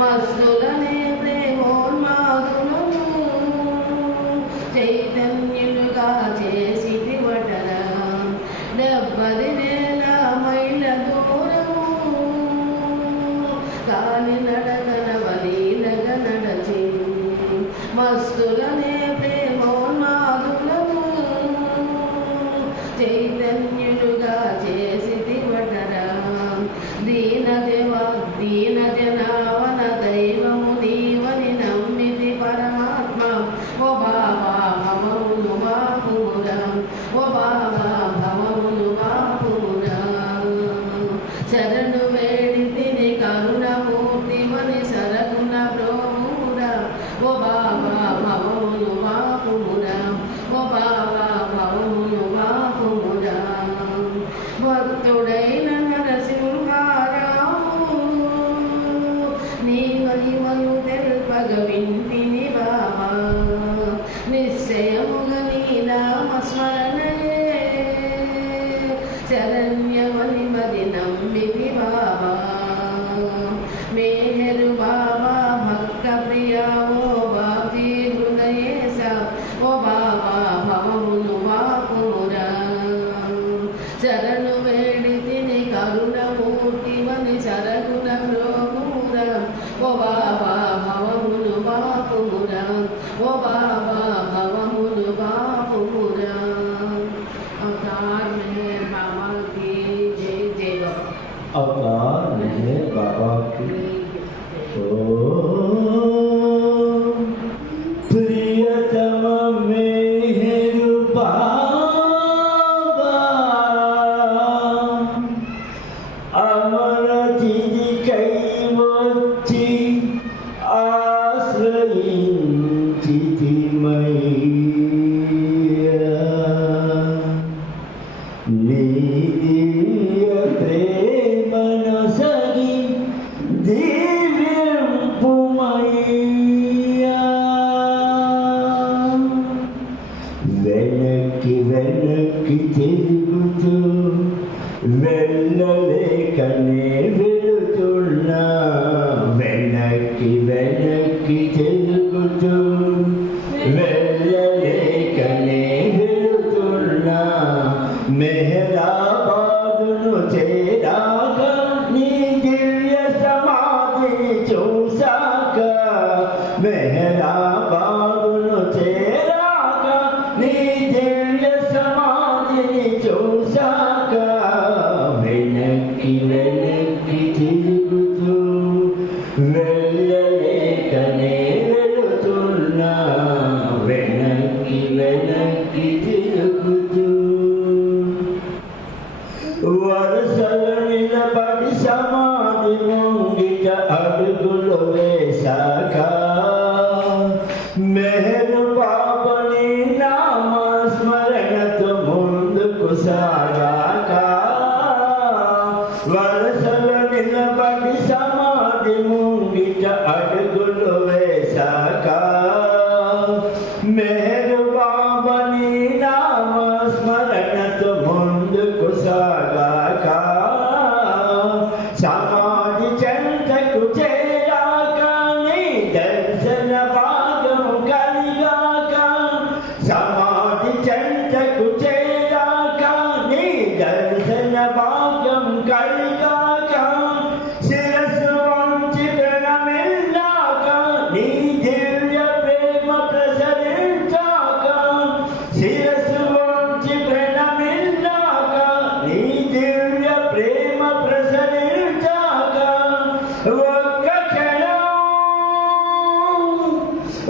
మస్తులనే ప్రేమోన్మాదులను చైతన్యులుగా చేసిటి వటరా 70 మైళ్ళ దూరము కాలి నడకన వలీలగ నడచి మస్తులనే ప్రేమోన్మాదులను చైతన్యులుగా చేసిటి వటరా దీన జనావన దైవము నీవని నమ్మితి పరమాత్మ ఓ బాబా భవమును బాపురా ఓ బాబా భవమును బాపురా శరణు వేడితిని కరుణమూర్తివని సరగుణ ప్రోమురా ఓ బాబా భవమును బాపురా ఓ బాబా భవమును బాపురా భక్తుడైన వింటిని బాబా నిశ్చయముగ నీ నామస్మరణయే శరణ్యమని మది నమ్మితి బాబా మేహరు బాబా భక్త ప్రియా ఓ బాబీ హృదయేశ ఓ బాబా భవమును బాపురా శరణు వేడితిని కరుణమూర్తివని సరగుణ ప్రోమురా ఓ బాబా భవమును బాపురా ఓ బాబా భవమును బాపురా अवतार मेहर बाबा की जय जय बाबा अवतार मेहर बाबा की प्रियतम मेहर बाबा अमर तिथि कैवच्ची आश्रयिंचिति मय्या नी दिव्य प्रेमनसगी दिव्यंपु मय्या వెనక్కి వెనక్కి తిరుగుతూ వెళ్ళలేకనే వెళుతున్నా వెనక్కి వెనక్కి తిరుగుతూ వెళ్ళలేకనే వెళుతున్నా మెహరాబాదును చేరాక నీ దివ్య సమాధిని చూశాక మెహరాబాదును చేరాక నీ దివ్య సమాధిని చూశాక వెనక్కి వెనక్కి తిరుగుతూ వెళ్ళలేకనే వెళుతున్నా వెనక్కి వెనక్కి తిరుగుతూ వరుసల నిలబడి సమాధి ముంగిట అడుగులు వేశాక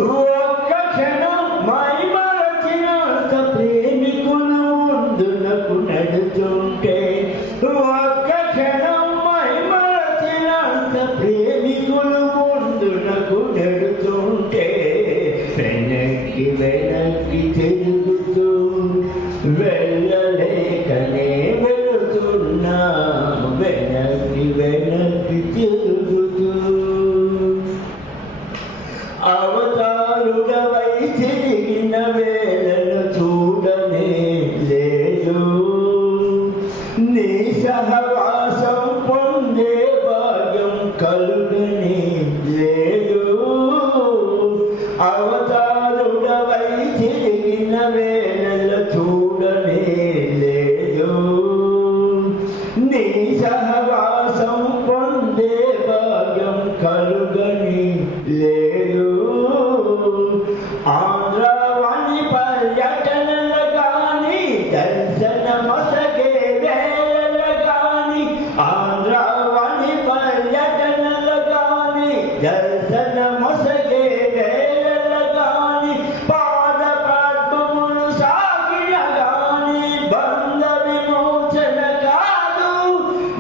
ఒక్క క్షణం మైమరచినంత ప్రేమికులు ముందునకు నడుచుంటే ఒక్క క్షణం మైమరచినంత ప్రేమికులు ముందునకు నడుచుంటే వెనక్కి వెనక్కి తిరుగుతూ వెళ్ళలేకనే వెళుతున్నా వెనక్కి వెనక్కి తిరుగుతూ అవతారుడవై తిరిగిన వేళను చూడనే లేదు నీ సహవాసం పొందే భాగ్యం కలుగనే లేదు అవతారుడవై తిరిగిన వేళలు చూడనే లేదు నీ సహవాసం పొందే భాగ్యం కలుగని లేదు ఆంధ్రవాణి పర్యటనలు గాని దర్శనమొసగే వేళలు గాని ఆంధ్రవాణి పర్యటనలు గాని దర్శనమొసగే వేళలు గాని పాద పద్మములు సాగిన గాని బంధ విమోచన కాదు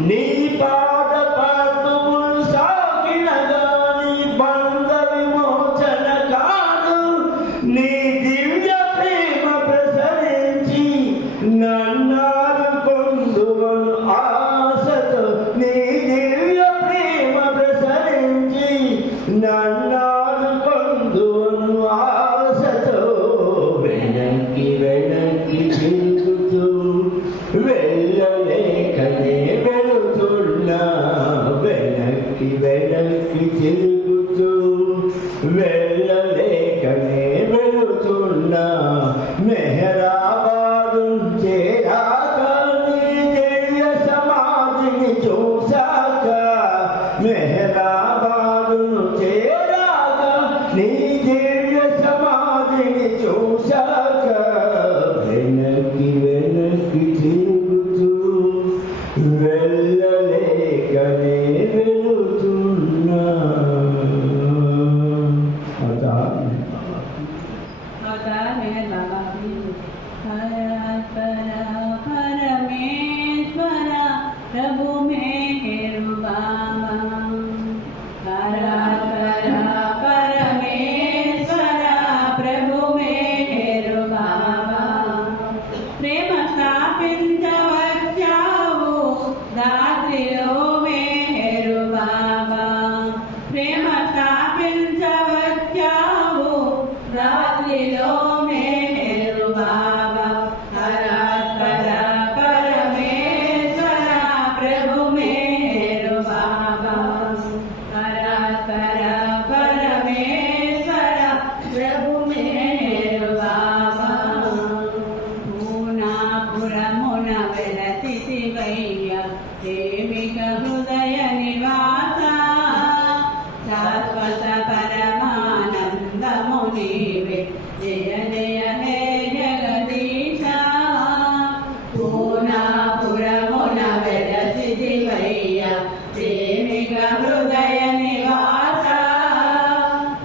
నీ పాద పద్మములు సాగిన గాని బంధ విమోచన కాదు నీ దివ్య ప్రేమ ప్రసరించి నన్నాదుకొందువను ఆశతో నీ దివ్య ప్రేమ ప్రసరించి నన్నాదుకొందువను ఆశతో వెనక్కి వెనక్కి తిరుగుతూ వెళ్ళలేకనే వెళుతున్నా వెనక్కి వెనక్కి తిరుగుతూ వెళ్ళలేకనే వెళుతున్నా మెహరాబాదు చేరాక నీ దివ్య సమాధిని చూశాక మెహరాబాదును చేరాక నీ దివ్య సమాధిని చూశాక వెనక్కి వెనక్కి తిరుగుతూ వెళ్ళలేకనే వెళుతున్నా परमेश्वर प्रभु मेरु बाबा परमेश्वर प्रभु मेरु बाबा प्रेम स्थापिंचवच्चावु दात्रिलो मेरु बाबा प्रेम स्थापिंचवच्चावु दात्रिलो मेरु बाबा परमेश्वर प्रभु मेरु बाबा परमेश्वर प्रभु मेरु बाबा पूनापुरमुन वेलतिवయ్య प्रेमिक हृदय निवास शाश्वत परमानंदमु नीवे जय जय हे जगदीश पूनापुरमुन वेलतिवయ్య प्रेमिक हृदय निवास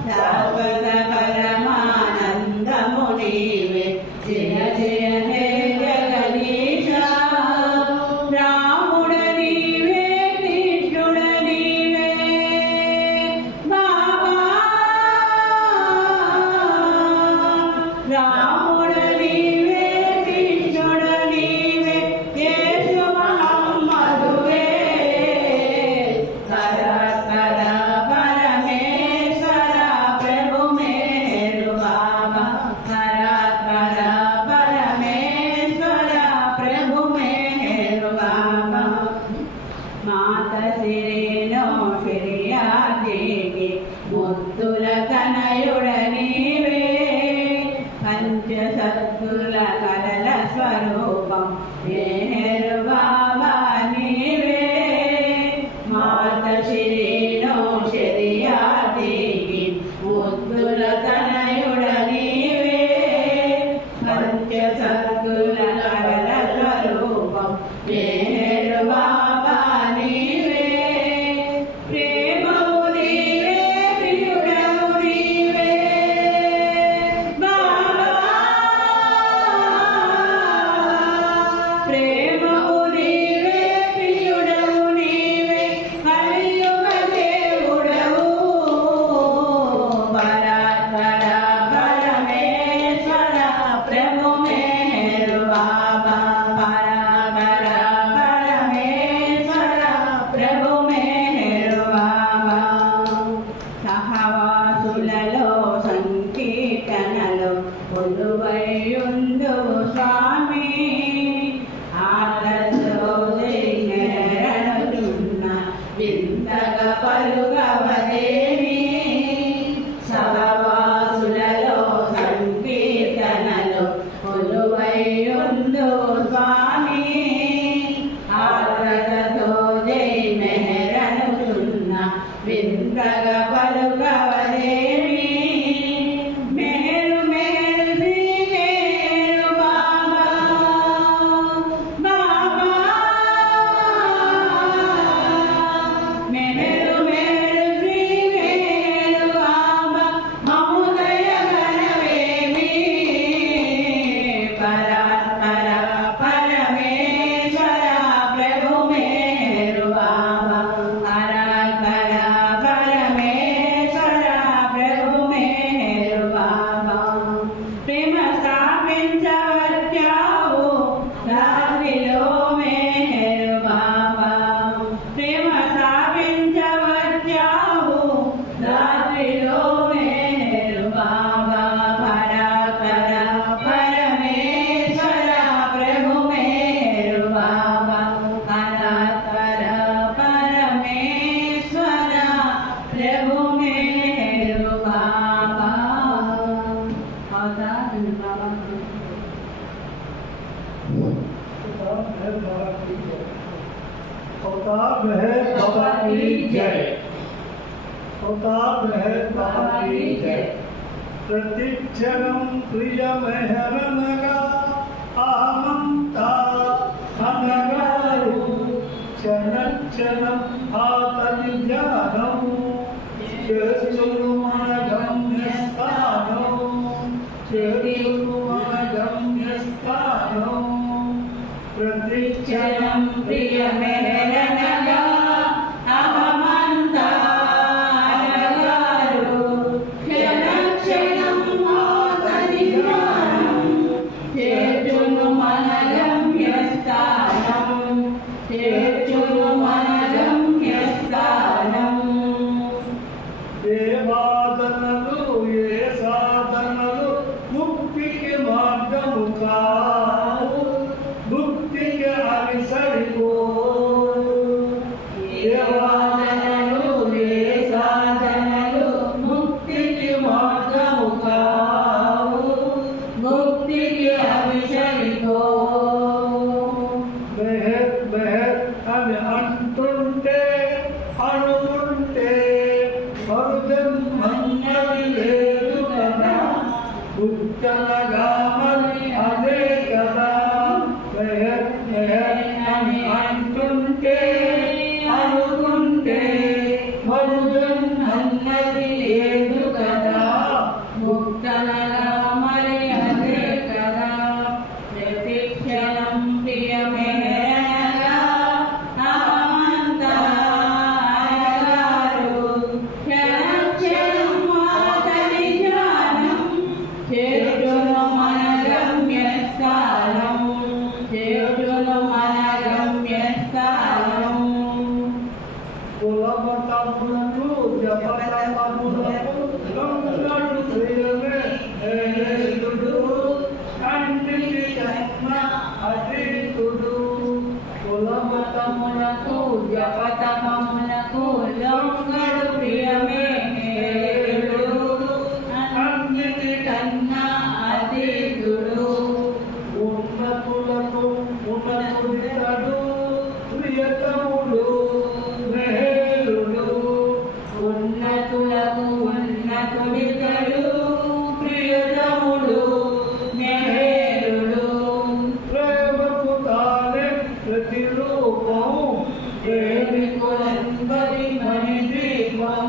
शाश्वत परमानंदमु नीवे जय जय हे जगदीश रामुड नीवे कृष्णुड नीवे बाबा रामुड नीवे कृष्णुड नीवे येशु महम्मदुवे परमेश्वर प्रभु मेरु बाबा परमेश्वर प्रभु मेरु बाबा मात सिरेनो फिर्यादेगे मुद्दुल तनयुड नीवे पंच सद्गुल कलल स्वरूपम मेरु बाबा नीवे मात सिरेनो फिर्यादेगे मुद्दुल तनयुड नीवे पंच सद्गुल कलल स्वरूपम मेरु बाबा नीवे प्रेममु नीवे प्रियुडमु नीवे సర్వవాసులలో సంకీర్తనలో కొలువైయుందువు స్వామి ఆదరతో నెరనుచున్న వింతగా పలుకవదేమి సర్వవాసులలో సంకీర్తనలో కొలువైయుందువు స్వామి ఆదరతో నెరనుచున్న వింతగా పలుకవదేమి अवतार महल बाबा की जय। अवतार महल बाबा की जय। प्रतिक्षणं प्रिय मेहरनगा आमंता अनगारु क्षणक्षणं आतनिज्ञानं चेतुर्मनगम्यस्थानं चेतुर्मनगम्यस्थानं प्रतिक्षणं प्रियमेरनगा अहमन्ता अनगारु क्षणक्षणं आतनिज्ञानं चेतुर्मनगम्यस्थानं चेतुर्मनगम्यस्थानं देवादनलु ये साधनलु मुक्तिके మార్గము కావు ముక్తికి అవిసరిపో దేవాదనలు ఏ సాధనలు ముక్తికి మార్గము కావు ముక్తికి అవిసరిపో మెహర్ మెహర్ అని అంటుంటే అనుకుంటే మరుజన్మన్నది లేదు కదా ఉత్తరగా మరి అదే కదా మెహర్ మెహర్ అని అంటుంటే అనుకుంటే మరుజన్మన్నది లేదు కదా ముక్తనగా మరి అదే కదా ప్రతిక్షణం ప్రియమేరనగా అహమంతా అనగారు క్షణక్షణం అతని జ్ఞానం చేతును మనగమ్యస్థానం చేతును మనగమ్యస్థానం కులమతములకు జపతములకు గంగడు ప్రియమే హేతుడు కంటికి జన్మ అతీతుడు కులమతములకు జపతమములకు లొంగడు ప్రియమే హేతుడు అన్నిటి కన్నా అతీతుడు ఉన్నతులకు ఉన్నతుడితడు ప్రియతముడు మేలుడు ఉన్నతులకు ఉన్నతుడితడు ప్రియతముడు మెహేరుడు ప్రేమకు తానే ప్రతిరూపం ప్రేమికులందరి మణిదీపం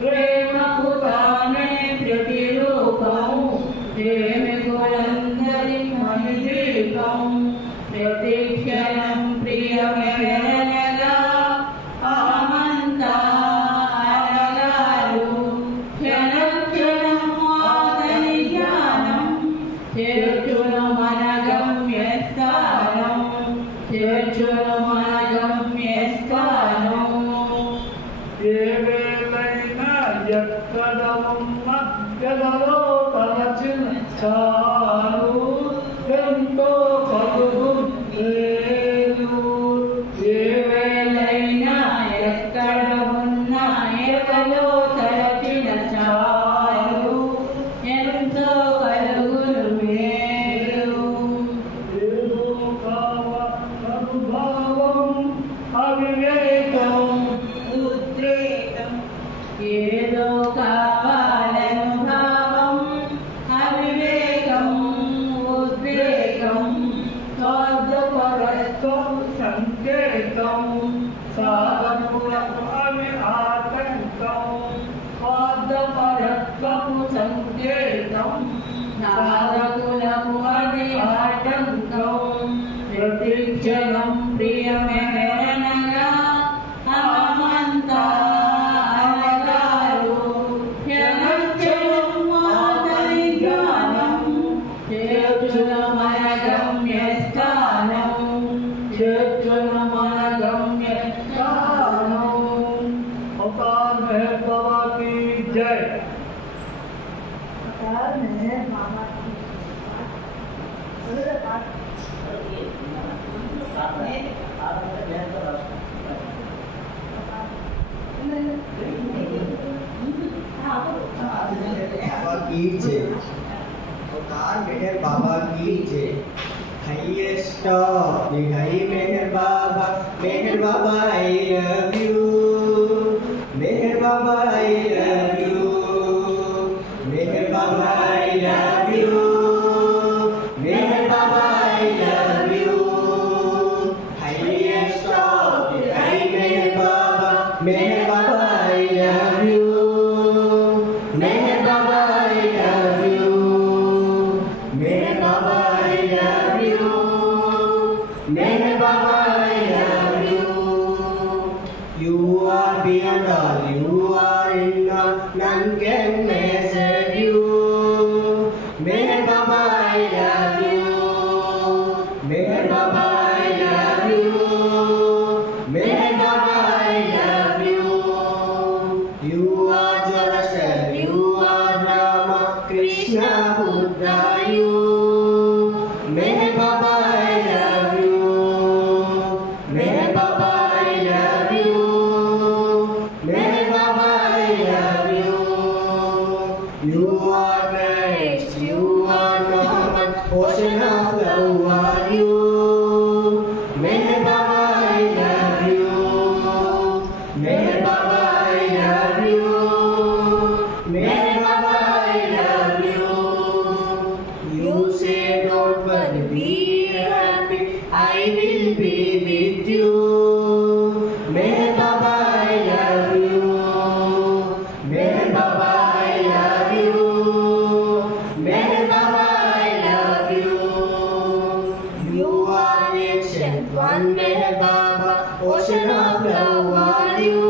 ప్రేమకు తానే ప్రతిరూపం ప్రేమికులందరి మణిదీపం ప్రతిక్షణం ప్రియమేరనగా అహమంతా అనగారు క్షణక్షణం అమ్మ ఎదలో తలచిన చాలు ఎంతో కలుగు లేదు ఏ వేళైనా ఎక్కడ ఉన్నా ఎదలో తలచిన చాలు ఎంతో కలుగును మేలు. ఏదో కావాలనుభావం అవివేకం ఉద్రేకం ఏదో కావాలనుభావం అవివేకం ఉద్రేకం సాధపరత్వం సంకేతం సాధకులకు అవి ఆటంకం సాధపరత్వము సంకేతం సాధకులకు అది ఆటంకం. ప్రతిక్షణం ప్రియమెహరనగా అహమంతా అనగారు క్షణక్షణం మాతని జ్ఞానం చేర్చున మన గమ్యస్థానం చేర్చున మన గమ్యస్థానం. అవతార్ మెహర్ బాబా की जय. बाबा की जय. अवतार मेहर बाबा की जय. Highest of the high Meher Baba, I love you. Meher Baba, I love you. Meher Baba, I love you. Meher Baba, I love you. Highest of the high Meher Baba, I love you. Meher Baba, I love you. Meher Baba, I love you. Meher Baba, I love you. You are beyond all, you are in all, none can measure you. Meher Baba, I love you. Meher Baba, I love you. Meher Baba, I love you. You are Jarasan, you are Rama, Krishna, Buddha, you. Meher Baba, I love you. Meher Baba, I love you. Meher Baba, I love you. You are Christ, you are Muhammad, ocean of love are you. Meher Baba, I love you. Meher Baba, I love you. Meher Baba, I love you. You say don't worry, be happy, I will be with you. Meher Baba, I love you. Meher Baba, I love you. Meher Baba, I love you. You are ancient one, Meher Baba, ocean of love are you.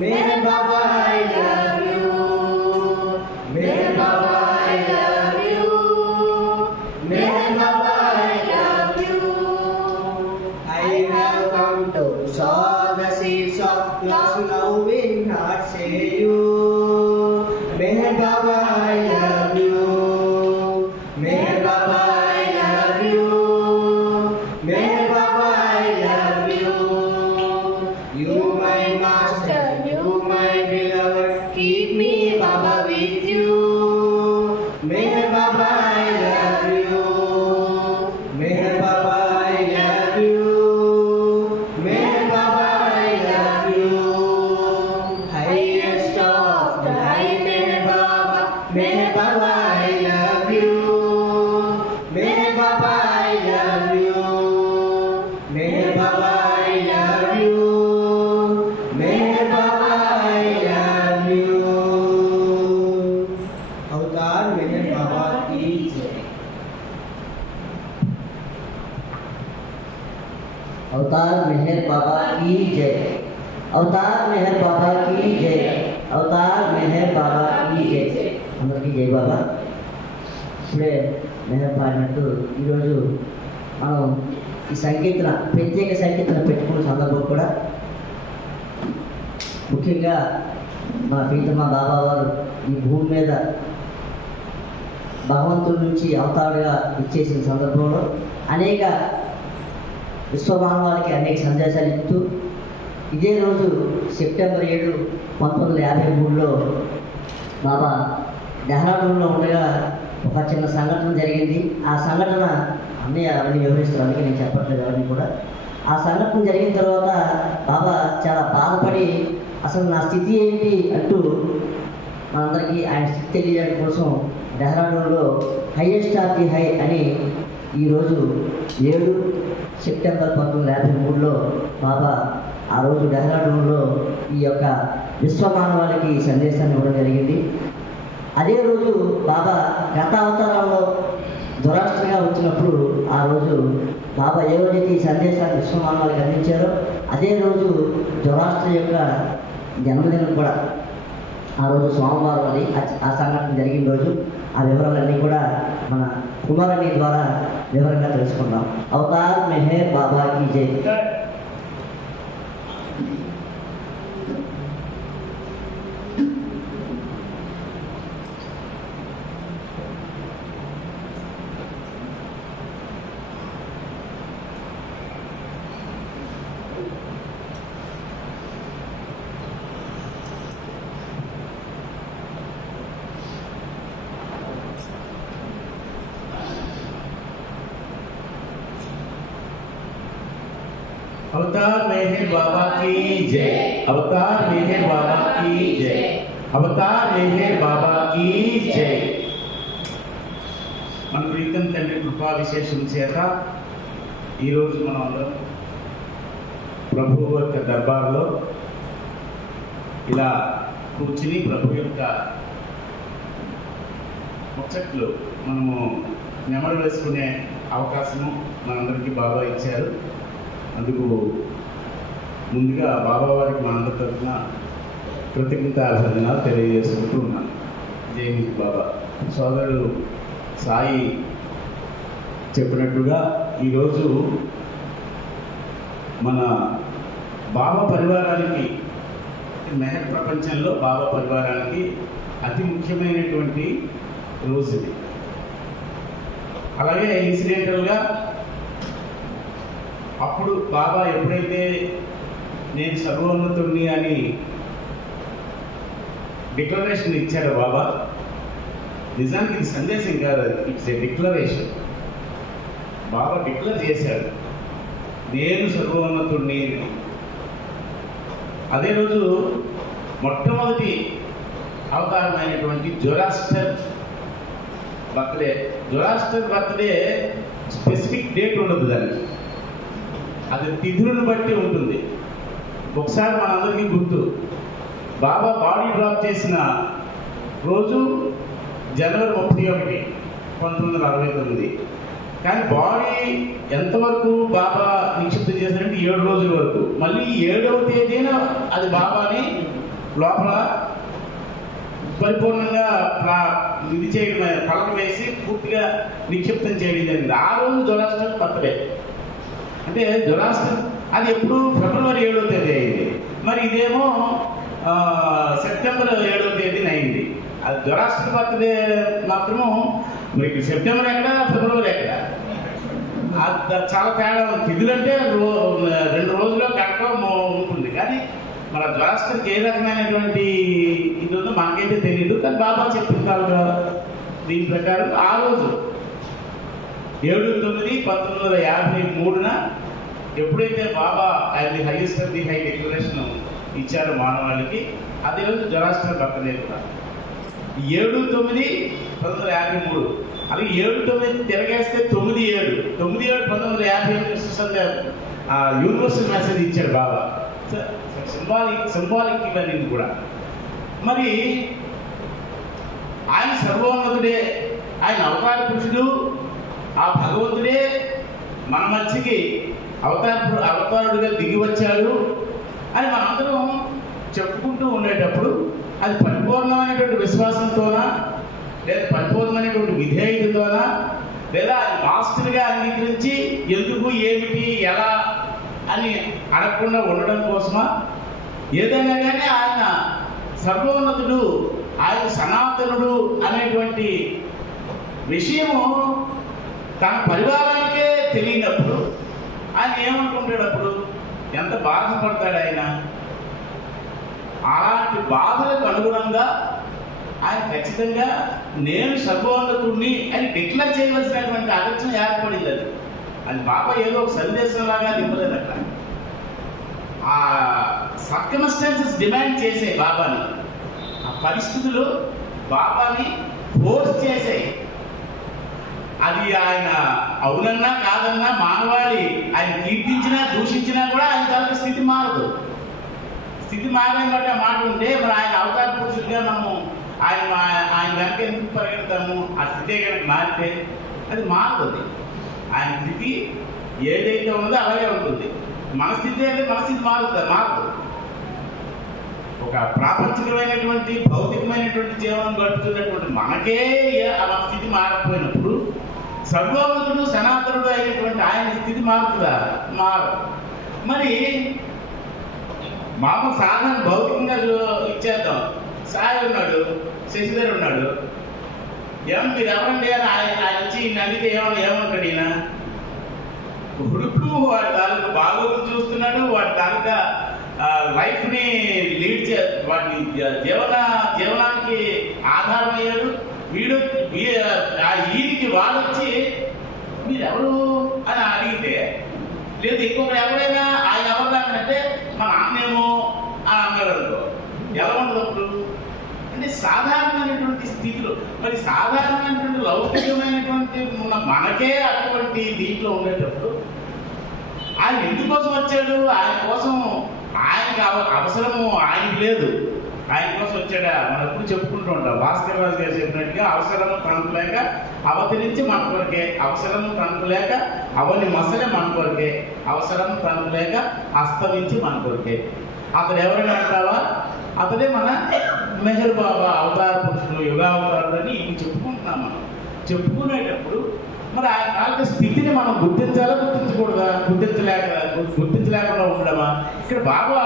Meher Baba, I love you. Meher Baba, I love you. Meher Baba, I love you. I have come to sow the seeds of lost love in heart, say you. Meher Baba, I love you. Meher Baba, I love you. Meher Baba, I love you. You my master, you my beloved, keep me Baba with you. Meher Baba, I love you. Meher Baba, I love you. Meher Baba, I love you. Highest of the high Meher Baba, I love you. Meher Baba, I love you. Meher Baba, I love you. Meher Baba, I love you. अवतार मेहर बाबा की जय. अवतार मेहर बाबा की जय. अवतार मेहर बाबा की जय. अवतार मेहर बाबा की जय. అందరికీ జై బాబా. ఇప్పుడే మెహర్ పాడినట్టు ఈరోజు మనం ఈ సంకీర్తన ప్రత్యేక సంకీర్తన పెట్టుకున్న సందర్భం కూడా ముఖ్యంగా మా ప్రీతమ బాబా వారు ఈ భూమి మీద భగవంతుడి నుంచి అవతారుగా ఇచ్చేసిన సందర్భంలో అనేక విశ్వమానవాళికి అనేక సందేశాలు ఇస్తూ ఇదే రోజు సెప్టెంబర్ 7, 1953లో బాబా డెహ్రాడూన్లో ఉండగా ఒక చిన్న సంఘటన జరిగింది. ఆ సంఘటన అన్నయ్య అవన్నీ వివరిస్తారు, అందుకే నేను చెప్పట్లేదు అవన్నీ కూడా. ఆ సంఘటన జరిగిన తర్వాత బాబా చాలా బాధపడి అసలు నా స్థితి ఏంటి అంటూ మనందరికీ ఆయన స్థితి తెలియడం కోసం డెహ్రాడూన్లో హైయెస్ట్ ఆఫ్ ది హై అని ఈరోజు 7 సెప్టెంబర్ 1953లో బాబా ఆ రోజు డెహ్రాడూన్లో ఈ యొక్క విశ్వమానవాళికి సందేశాన్ని ఇవ్వడం జరిగింది. అదే రోజు బాబా గత అవతారంలో జొరాస్ట్రుగా వచ్చినప్పుడు ఆ రోజు బాబా ఏ రోజైతే ఈ సందేశాన్ని విశ్వమానవాళికి అందించారో అదే రోజు జొరాస్ట్రు యొక్క జన్మదినం కూడా ఆ రోజు సోమవారం అది. ఆ సంఘటన జరిగిన రోజు ఆ వివరాలన్నీ కూడా మన కుమారని ద్వారా వివరంగా తెలుసుకుందాం. అవతార్ మెహర్ బాబాకి జై. अवतार मेहर बाबा की जय। अवतार मेहर बाबा की जय। अवतार मेहर बाबा की जय। మన ప్రీతం తండ్రి కృపా విశేషం చేత ఈరోజు మనం అందరం ప్రభు యొక్క దర్బార్లో ఇలా కూర్చుని ప్రభు యొక్క ముచ్చట్లు మనము నెమరు వేసుకునే అవకాశము మనందరికీ బాబా ఇచ్చారు. అందుకు ముందుగా బాబా వారికి మనందరి తరఫున కృతజ్ఞతాభివందనాలు తెలియజేసుకుంటూ ఉన్నాను. జై హింద్ బాబా. సోదరుడు సాయి చెప్పినట్టుగా ఈరోజు మన బాబా పరివారానికి, మెహర్ ప్రపంచంలో బాబా పరివారానికి అతి ముఖ్యమైనటువంటి రోజు ఇది. అలాగే ఇన్సిడెంటల్గా అప్పుడు బాబా ఎప్పుడైతే నేను సర్వోన్నతుడిని అని డిక్లరేషన్ ఇచ్చాడు బాబా, నిజానికి ఇది సందేశం కాదు, it's a declaration. Baba declare చేశాడు నేను సర్వోన్నతుడిని. అదే రోజు మొట్టమొదటి అవతారమైనటువంటి Zoroaster birthday. Zoroaster birthday specific date ఉండదు, దానికి అది తిథులను బట్టి ఉంటుంది. ఒకసారి మనందరికీ గుర్తు, బాబా బాడీ డ్రాప్ చేసిన రోజు జనవరి 31, 1969. కానీ బాడీ ఎంతవరకు బాబా నిక్షిప్తం చేశారంటే 7 రోజుల వరకు. మళ్ళీ 7వ తేదీన అది బాబాని లోపల పరిపూర్ణంగా ఇది చేయడం, పలక వేసి పూర్తిగా నిక్షిప్తం చేయడం జరిగింది. ఆ రోజు జొరాస్టర్ బర్త్డే. అంటే జొరాస్టర్ అది ఎప్పుడు ఫిబ్రవరి 7వ తేదీ అయింది, మరి ఇదేమో సెప్టెంబర్ 7వ తేదీన అయింది. అది జొరాస్టర్ బర్త్డే మాత్రము మీకు సెప్టెంబర్ ఎక్కడ, ఫిబ్రవరి ఎక్కడ, చాలా తేడా ఉంది. తిథులంటే 2 రోజుల్లో కరెక్ట్గా ఉంటుంది, కానీ మన జొరాస్టర్కి ఏ రకమైనటువంటి ఇది ఉందో మనకైతే తెలియదు. కానీ బాబా చెప్పిన కాలుగా దీని ప్రకారం ఆ రోజు 7/9/1953 ఎప్పుడైతే బాబా ఆయన highest of the high declaration ఇచ్చారో మానవాళికి, అదే రోజు జొరాస్టర్ బర్త్డే కూడా 7/9/1953. అలాగే 7/9 తిరగేస్తే 9/7 1958 యూనివర్సల్ మెసేజ్ ఇచ్చాడు బాబా. సింబాలిక్ ఇవన్నీ కూడా. మరి ఆయన సర్వోన్నతుడే, ఆయన అవతార పురుషుడు, ఆ భగవంతుడే మన మధ్యకి అవతారుడిగా దిగి వచ్చాడు అని మనందరం చెప్పుకుంటూ ఉండేటప్పుడు అది పరిపూర్ణమైనటువంటి విశ్వాసంతోనా, లేదా పరిపూర్ణమైనటువంటి విధేయతతోనా, లేదా మాస్టర్గా అంగీకరించి ఎందుకు, ఏమిటి, ఎలా అని అడగకుండా ఉండడం కోసమా, ఏదైనా కానీ ఆయన సర్వోన్నతుడు, ఆయన సనాతనుడు అనేటువంటి విషయము తన పరివారానికే తెలియనప్పుడు ఆయన ఏమనుకుంటాడు? అప్పుడు ఎంత బాధపడతాడు ఆయన. అలాంటి బాధలకు అనుగుణంగా ఆయన ఖచ్చితంగా నేను సర్వోన్నతుడిని అని డిక్లేర్ చేయవలసినటువంటి అగత్యం ఏర్పడింది. అది బాబా ఏదో ఒక సందేశంలాగా ఇవ్వలేదు అక్కడ. ఆ సర్కమ్స్టాన్సెస్ డిమాండ్ చేసే బాబాని, ఆ పరిస్థితులు బాబాని ఫోర్స్ చేసే. అది ఆయన అవునన్నా కాదన్నా మానవాళి ఆయన కీర్తించినా దూషించినా కూడా ఆయన తన స్థితి మారదు. స్థితి మారని బట్టి ఆ మాట ఉంటే మరి ఆయన అవతార పురుషుడిగా మనము ఆయన వెనక ఎందుకు పరిగెడతాము? ఆ స్థితే కనుక మారితే అది మారుతుంది. ఆయన స్థితి ఏదైతే ఉందో అలాగే ఉంటుంది. మన స్థితి అయితే మన స్థితి మారదు. ఒక ప్రాపంచికమైనటువంటి భౌతికమైనటువంటి జీవనం గడుపుతున్నటువంటి మనకే మన స్థితి మారకపోయినప్పుడు సర్వోన్నతుడు సనాతనుడు అయినటువంటి ఆయన స్థితి మారుతుందా? మారదు. మరి మామూలు సాధారణ భౌతికంగా ఇచ్చేద్దాం. సాయి ఉన్నాడు, శశిధర్ ఉన్నాడు. మీరు ఎవరండి అని ఆయన వచ్చి అడిగితే ఏమంటాడు? ఈయన ఇప్పుడు వాడి తాలూకా బాగోగులు చూస్తున్నాడు, వాడి తాలూకా లైఫ్ని లీడ్ వాడిని జీవనానికి ఆధారమయ్యాడు. ఈయనకి వాడొచ్చి మీరెవరు అని అడిగితే, లేదు ఇంకొకరు ఎవరైనా ఆయన ఎవరిదానంటే మా నాన్నేమో అని అన్నాడు అనుకో, ఎలా ఉండదు అప్పుడు? అంటే సాధారణమైనటువంటి స్థితిలో, మరి సాధారణమైనటువంటి లౌకికమైనటువంటి మనకే అటువంటి దీంట్లో ఉండేటప్పుడు ఆయన ఎందుకోసం వచ్చాడు? ఆయన కోసం ఆయనకి అవసరము ఆయనకి లేదు. ఆయన కోసం వచ్చాడా? మనం ఎప్పుడు చెప్పుకుంటూ ఉంటాం. భాస్కర్ రాజు గారు చెప్పినట్టుగా అవసరము తణుకు లేక అవతరించి మన కొరకే, అవసరము తణుకు లేక అవని మసలే మన కొరకే, అవసరం తణుకు లేక అస్తమించి మన కొరకే. అతడు ఎవరైనా అంటావా? అతడే మన మెహర్ బాబా అవతార పురుషుడు, యుగావతారుడు అని ఇవి చెప్పుకుంటున్నాం. మనం చెప్పుకునేటప్పుడు మరి ఆయన తాలూకా స్థితిని మనం గుర్తించాలా గుర్తించకూడదా? గుర్తించలేకుండా ఉండడమా? ఇక్కడ బాబా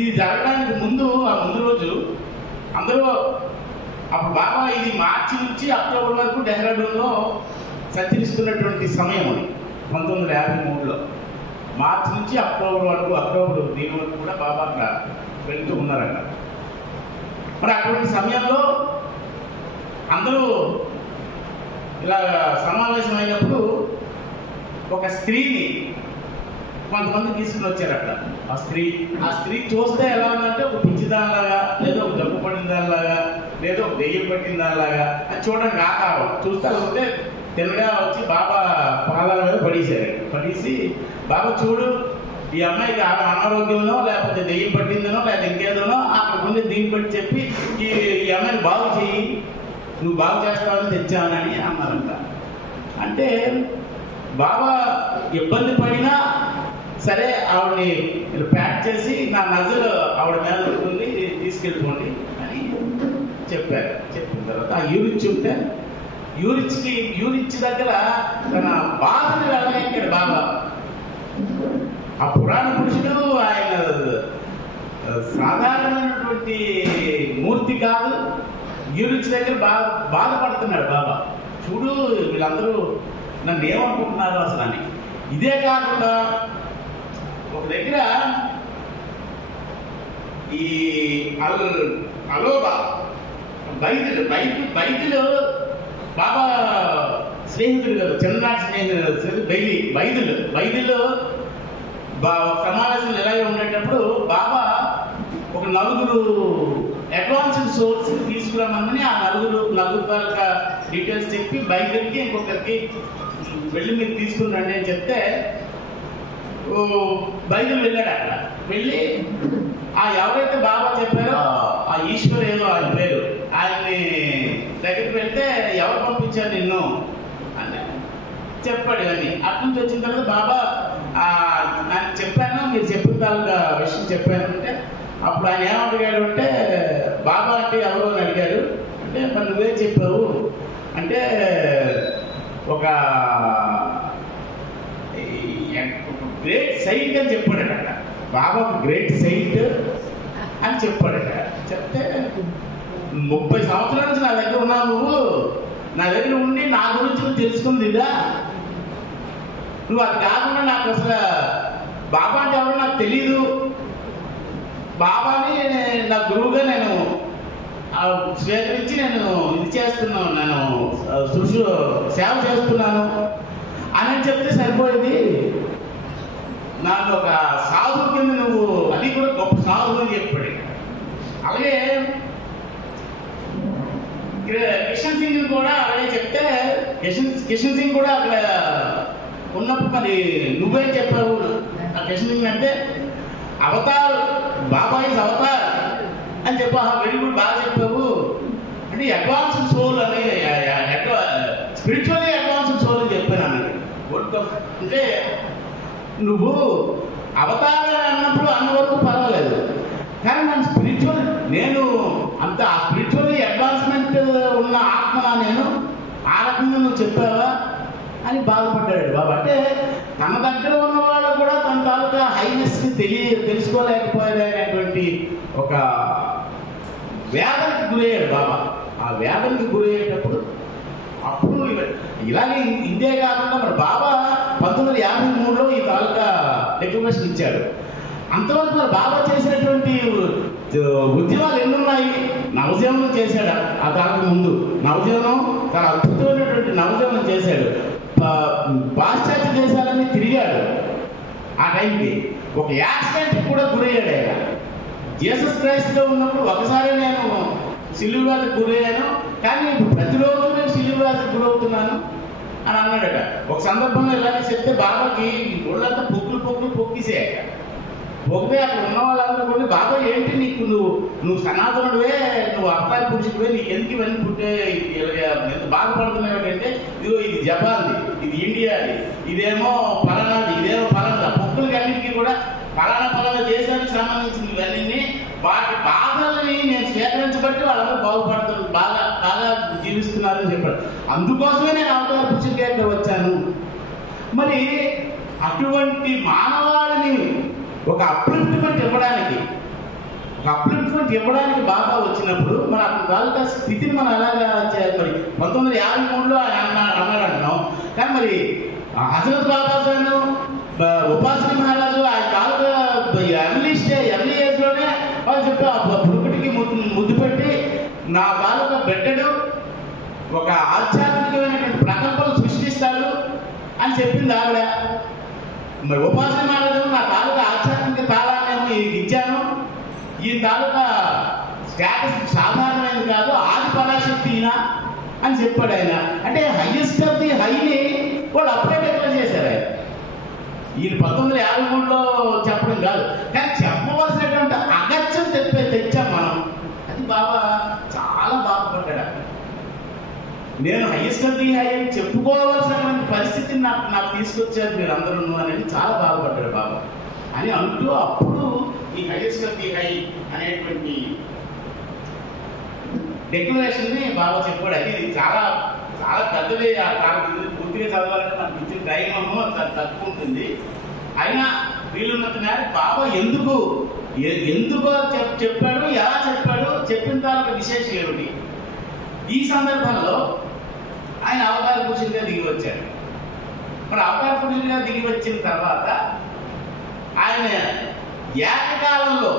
ఇది జరగడానికి ముందు, ఆ ముందు రోజు అందరూ అప్పుడు బాబా ఇది మార్చి నుంచి అక్టోబర్ వరకు డెహ్రాడూన్లో సంచరిస్తున్నటువంటి సమయం అది 1953లో. మార్చి నుంచి అక్టోబర్ వరకు, అక్టోబర్ దీని వరకు కూడా బాబా అక్కడ వెళ్తూ ఉన్నారట. మరి అటువంటి సమయంలో అందరూ ఇలా సమావేశమైనప్పుడు ఒక స్త్రీని కొంతమంది తీసుకుని వచ్చారట. ఆ స్త్రీ చూస్తే ఎలా ఉందంటే ఒక పిచ్చిదానిలాగా, లేదో ఒక జబ్బు పడిన దానిలాగా, లేదో ఒక దెయ్యం పట్టిన దానిలాగా అది చూడడానికి ఆకారం. చూస్తే ఉంటే తిన్నగా వచ్చి బాబా పాదాల మీద పడేసి బాబా చూడు, ఈ అమ్మాయికి అనారోగ్యంలో లేకపోతే దెయ్యం పట్టిందనో లేకపోతే ఇంకేదోనో అక్కడ ముందు దీన్ని బట్టి చెప్పి ఈ అమ్మాయిని బాగు చెయ్యి, నువ్వు బాగు చేస్తావని తెచ్చానని అన్నారంట. అంటే బాబా ఇబ్బంది పడినా సరే ఆవిడని ప్యాక్ చేసి నా నజరు ఆవిడ మీద ఉంటుంది, తీసుకెళ్ళిపోండి అని చెప్పారు. చెప్పిన తర్వాత ఆ యూరిచ్ ఉంటే యూరిచ్ దగ్గర తన బాధను వెళ్ళలేంటాడు బాబా. ఆ పురాణ పురుషుడు ఆయన సాధారణమైనటువంటి మూర్తి కాదు. యూరిచ్ దగ్గర బాధపడుతున్నాడు బాబా. చూడు వీళ్ళందరూ నన్ను ఏమనుకుంటున్నారు అసలు అని. ఇదే కాకుండా ఒక దగ్గర ఈ అలోబా వైద్యులు బాబా స్నేహితుడు కదా, చిన్ననాటి స్నేహితుడు వైద్యులు సమావేశంలో ఇలాగే ఉండేటప్పుడు బాబా ఒక నలుగురు అడ్వాన్స్డ్ సోర్స్ తీసుకురామని ఆ నలుగురు తాలూకా డీటెయిల్స్ చెప్పి వైద్యుడికి ఇంకొకరికి వెళ్ళి మీరు తీసుకురండి అని చెప్తే వైద్యులు వెళ్ళాడు. అక్కడ వెళ్ళి ఆ ఎవరైతే బాబా చెప్పారో ఆ ఈశ్వర్ ఏదో ఆయన పేరు, ఆయన్ని దగ్గరికి వెళ్తే ఎవరు పంపించారు నిన్ను అని చెప్పాడు. అని అటు నుంచి వచ్చిన తర్వాత బాబా నేను చెప్పాను, మీరు చెప్పిన తాలూకా విషయం చెప్పాను అంటే అప్పుడు ఆయన ఏమడిగాడు అంటే బాబా అంటే ఎవరు అని అడిగాడు. అంటే మరి నువ్వే చెప్పావు అంటే ఒక గ్రేట్ సైంట్ అని చెప్పాడు. అక్కడ బాబా ఒక గ్రేట్ సైంట్ అని అని చెప్పాడట. చెప్తే 30 సంవత్సరాల నుంచి నా దగ్గర ఉన్నావు నువ్వు, నా దగ్గర ఉండి నా గురించి నువ్వు తెలుసుకుంది ఇదా? నువ్వు అది కాకుండా నాకు అసలు బాబా అంటే ఎవరో నాకు తెలీదు, బాబాని నా గురువుగా నేను స్వీకరించి నేను ఇది చేస్తున్నాను, నేను సేవ చేస్తున్నాను అని చెప్తే సరిపోయేది. నాకు ఒక సాధువు కింద నువ్వు, అది కూడా గొప్ప సాధువు అని చెప్పాడు. అలాగే కిషన్ సింగ్ కూడా అలాగే చెప్తే, కిషన్ సింగ్ కూడా అక్కడ ఉన్నప్పుడు మరి నువ్వేం చెప్పావు ఆ కిషన్ సింగ్ అంటే, అవతార్ బాబా ఈజ్ అవతార్ అని చెప్పా. వెరీ గుడ్, బాగా చెప్పావు అంటే అడ్వాన్స్డ్ సోల్ అని, స్పిరిచువల్లీ అడ్వాన్స్డ్ సోల్ అని చెప్పాను అన్నాడు. అంటే నువ్వు అవతారం అన్నప్పుడు అన్న వరకు పర్వాలేదు, కానీ మన స్పిరిచువల్, నేను అంత స్పిరిచువల్లీ అడ్వాన్స్మెంట్ ఉన్న ఆత్మనా నేను, ఆ రకంగా నువ్వు చెప్పావా అని బాధపడ్డాడు బాబా. అంటే తన దగ్గర ఉన్న వాళ్ళు కూడా తన తాలూకా హైనెస్ని తెలుసుకోలేకపోయాడు అనేటువంటి ఒక వేదనకి గురయ్యాడు బాబా. ఆ వేదనకి గురయ్యేటప్పుడు అప్పుడు ఇలాగే ఇంతే కాకుండా మరి బాబా 1953లో ఈ తాలూకా డిక్లరేషన్ ఇచ్చాడు. అంతవరకు మరి బాబా చేసినటువంటి ఉద్యమాలు ఎన్నున్నాయి? నవజీవనం చేశాడు. ఆ తాలూకు ముందు నవజీవనం, చాలా అద్భుతమైనటువంటి నవజీవనం చేశాడు. పాశ్చాత్య దేశాలన్నీ తిరిగాడు. ఆ టైంకి ఒక యాక్సిడెంట్ కూడా గురయ్యాడు ఆయన. జీసస్ క్రైస్ట్లో ఉన్నప్పుడు ఒకసారి నేను సిలువ వ్యాధికి గురయ్యాను, కానీ ఇప్పుడు ప్రతిరోజు నేను సిలువ వ్యాధికి గురవుతున్నాను అని అన్నాడట. ఒక సందర్భంలో ఇలాగే చెప్తే బాబాకి ఒళ్ళంతా పొక్కులు పొక్కిసేయక పొక్కితే అక్కడ ఉన్న వాళ్ళందరూ కూడా, బాబా ఏంటి నీకు, నువ్వు సనాతనుడివే, నువ్వు అవతార పురుషుడివే, నీకు ఎందుకు ఇవన్నీ పుట్టే ఎంత బాధపడుతున్నావు అంటే, ఇదిగో ఇది జపాన్ది, ఇది ఇండియాది, ఇదేమో ఫలానాది, ఇదేమో ఫలానా, పొక్కులకి అన్నింటికి కూడా ఫలానా దేశానికి సంబంధించిన ఇవన్నీ, వాటి బాధల్ని నేను స్వీకరించబట్టి వాళ్ళందరూ బాగుపడుతున్నారు, బాగా జీవిస్తున్నారని చెప్పాడు. అందుకోసమే నేను అవతార పురుషుడిగా వచ్చాను. మరి అటువంటి మానవాళిని ఒక అప్లిఫ్ట్మెంట్ ఇవ్వడానికి బాబా వచ్చినప్పుడు మన తాలూకా స్థితిని మనం ఎలాగా చేయాలి? మరి 1953లో ఆయన అన్నాడు అంటున్నాం, కానీ మరి హజరత్ బాబా గారు, ఉపాసన మహారాజు ఆయన తాలూకా ఎర్లీ ఏజ్లోనే వాళ్ళు చెప్పి పురుకుటికి ముద్దు పెట్టి నా తాలూకా బిడ్డడు ఒక ఆధ్యాత్మికమైనటువంటి ప్రకల్పలు సృష్టిస్తాడు అని చెప్పింది ఆవిడ. మరి ఉపాసన మహారాజు నా తాలూకా ఆధ్యాత్మిక తాళాన్ని ఇచ్చాను, ఈ తాలూకా స్టేటస్ సాధారణమైనది కాదు, ఆది పరాశక్తి ఈయన అని చెప్పాడు ఆయన. అంటే హైయెస్ట్ ఆఫ్ ది హైని వాళ్ళు అప్పుడే డిక్లేర్ చేశారు ఆయన. ఈయన 1953లో చెప్పడం కాదు, కానీ చెప్పవలసినటువంటి అగత్యం తెచ్చాం మనం. అది బాబా చాలా బాధపడ్డాడు. నేను హైయెస్ట్ ఆఫ్ ది హై అని చెప్పుకోవాల్సినటువంటి పరిస్థితిని నాకు తీసుకొచ్చారు మీరు అందరూ అనేది చాలా బాధపడ్డాడు బాబా అని అంటూ, అప్పుడు ఈ హైయెస్ట్ ఆఫ్ ది హై అనేటువంటి డిక్లరేషన్ని బాబా చెప్పాడు. అది చాలా చాలా పెద్దది. ఆ కాలం పూర్తిగా చదవాలంటే మనకు ఇచ్చిన టైం తక్కువ ఉంటుంది. అయినా వీలున్నంత మేరకు బాబా ఎందుకు చెప్పాడు, ఎలా చెప్పాడు, చెప్పిన తాలూకా విశేషం ఏమిటి? ఈ సందర్భంలో ఆయన అవతార పురుషుడిగా దిగి వచ్చాడు. మరి అవతార పురుషుడిగా దిగి వచ్చిన తర్వాత ఆయన ఏకకాలంలో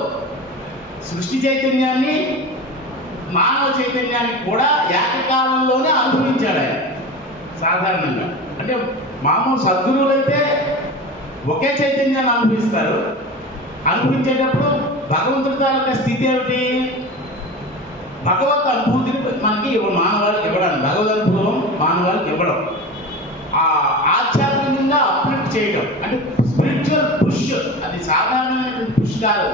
సృష్టి చైతన్యాన్ని, మానవ చైతన్యాన్ని కూడా ఏకకాలంలోనే అనుభవించాడు ఆయన. సాధారణంగా అంటే మామూలు సద్గురువులు అయితే ఒకే చైతన్యాన్ని అనుభవిస్తారు. అనుభవించేటప్పుడు భగవంతుడి తాలూకా స్థితి ఏమిటి? భగవత్ అనుభూతిని మనకి మానవాళ్ళకి ఇవ్వడం, భగవద్ అనుభవం మానవాళ్ళకి ఇవ్వడం, ఆ ఆధ్యాత్మికంగా అప్లిఫ్ట్ చేయడం, అంటే స్పిరిచువల్ పుష్. అది సాధారణమైనటువంటి పుష్ కాదు.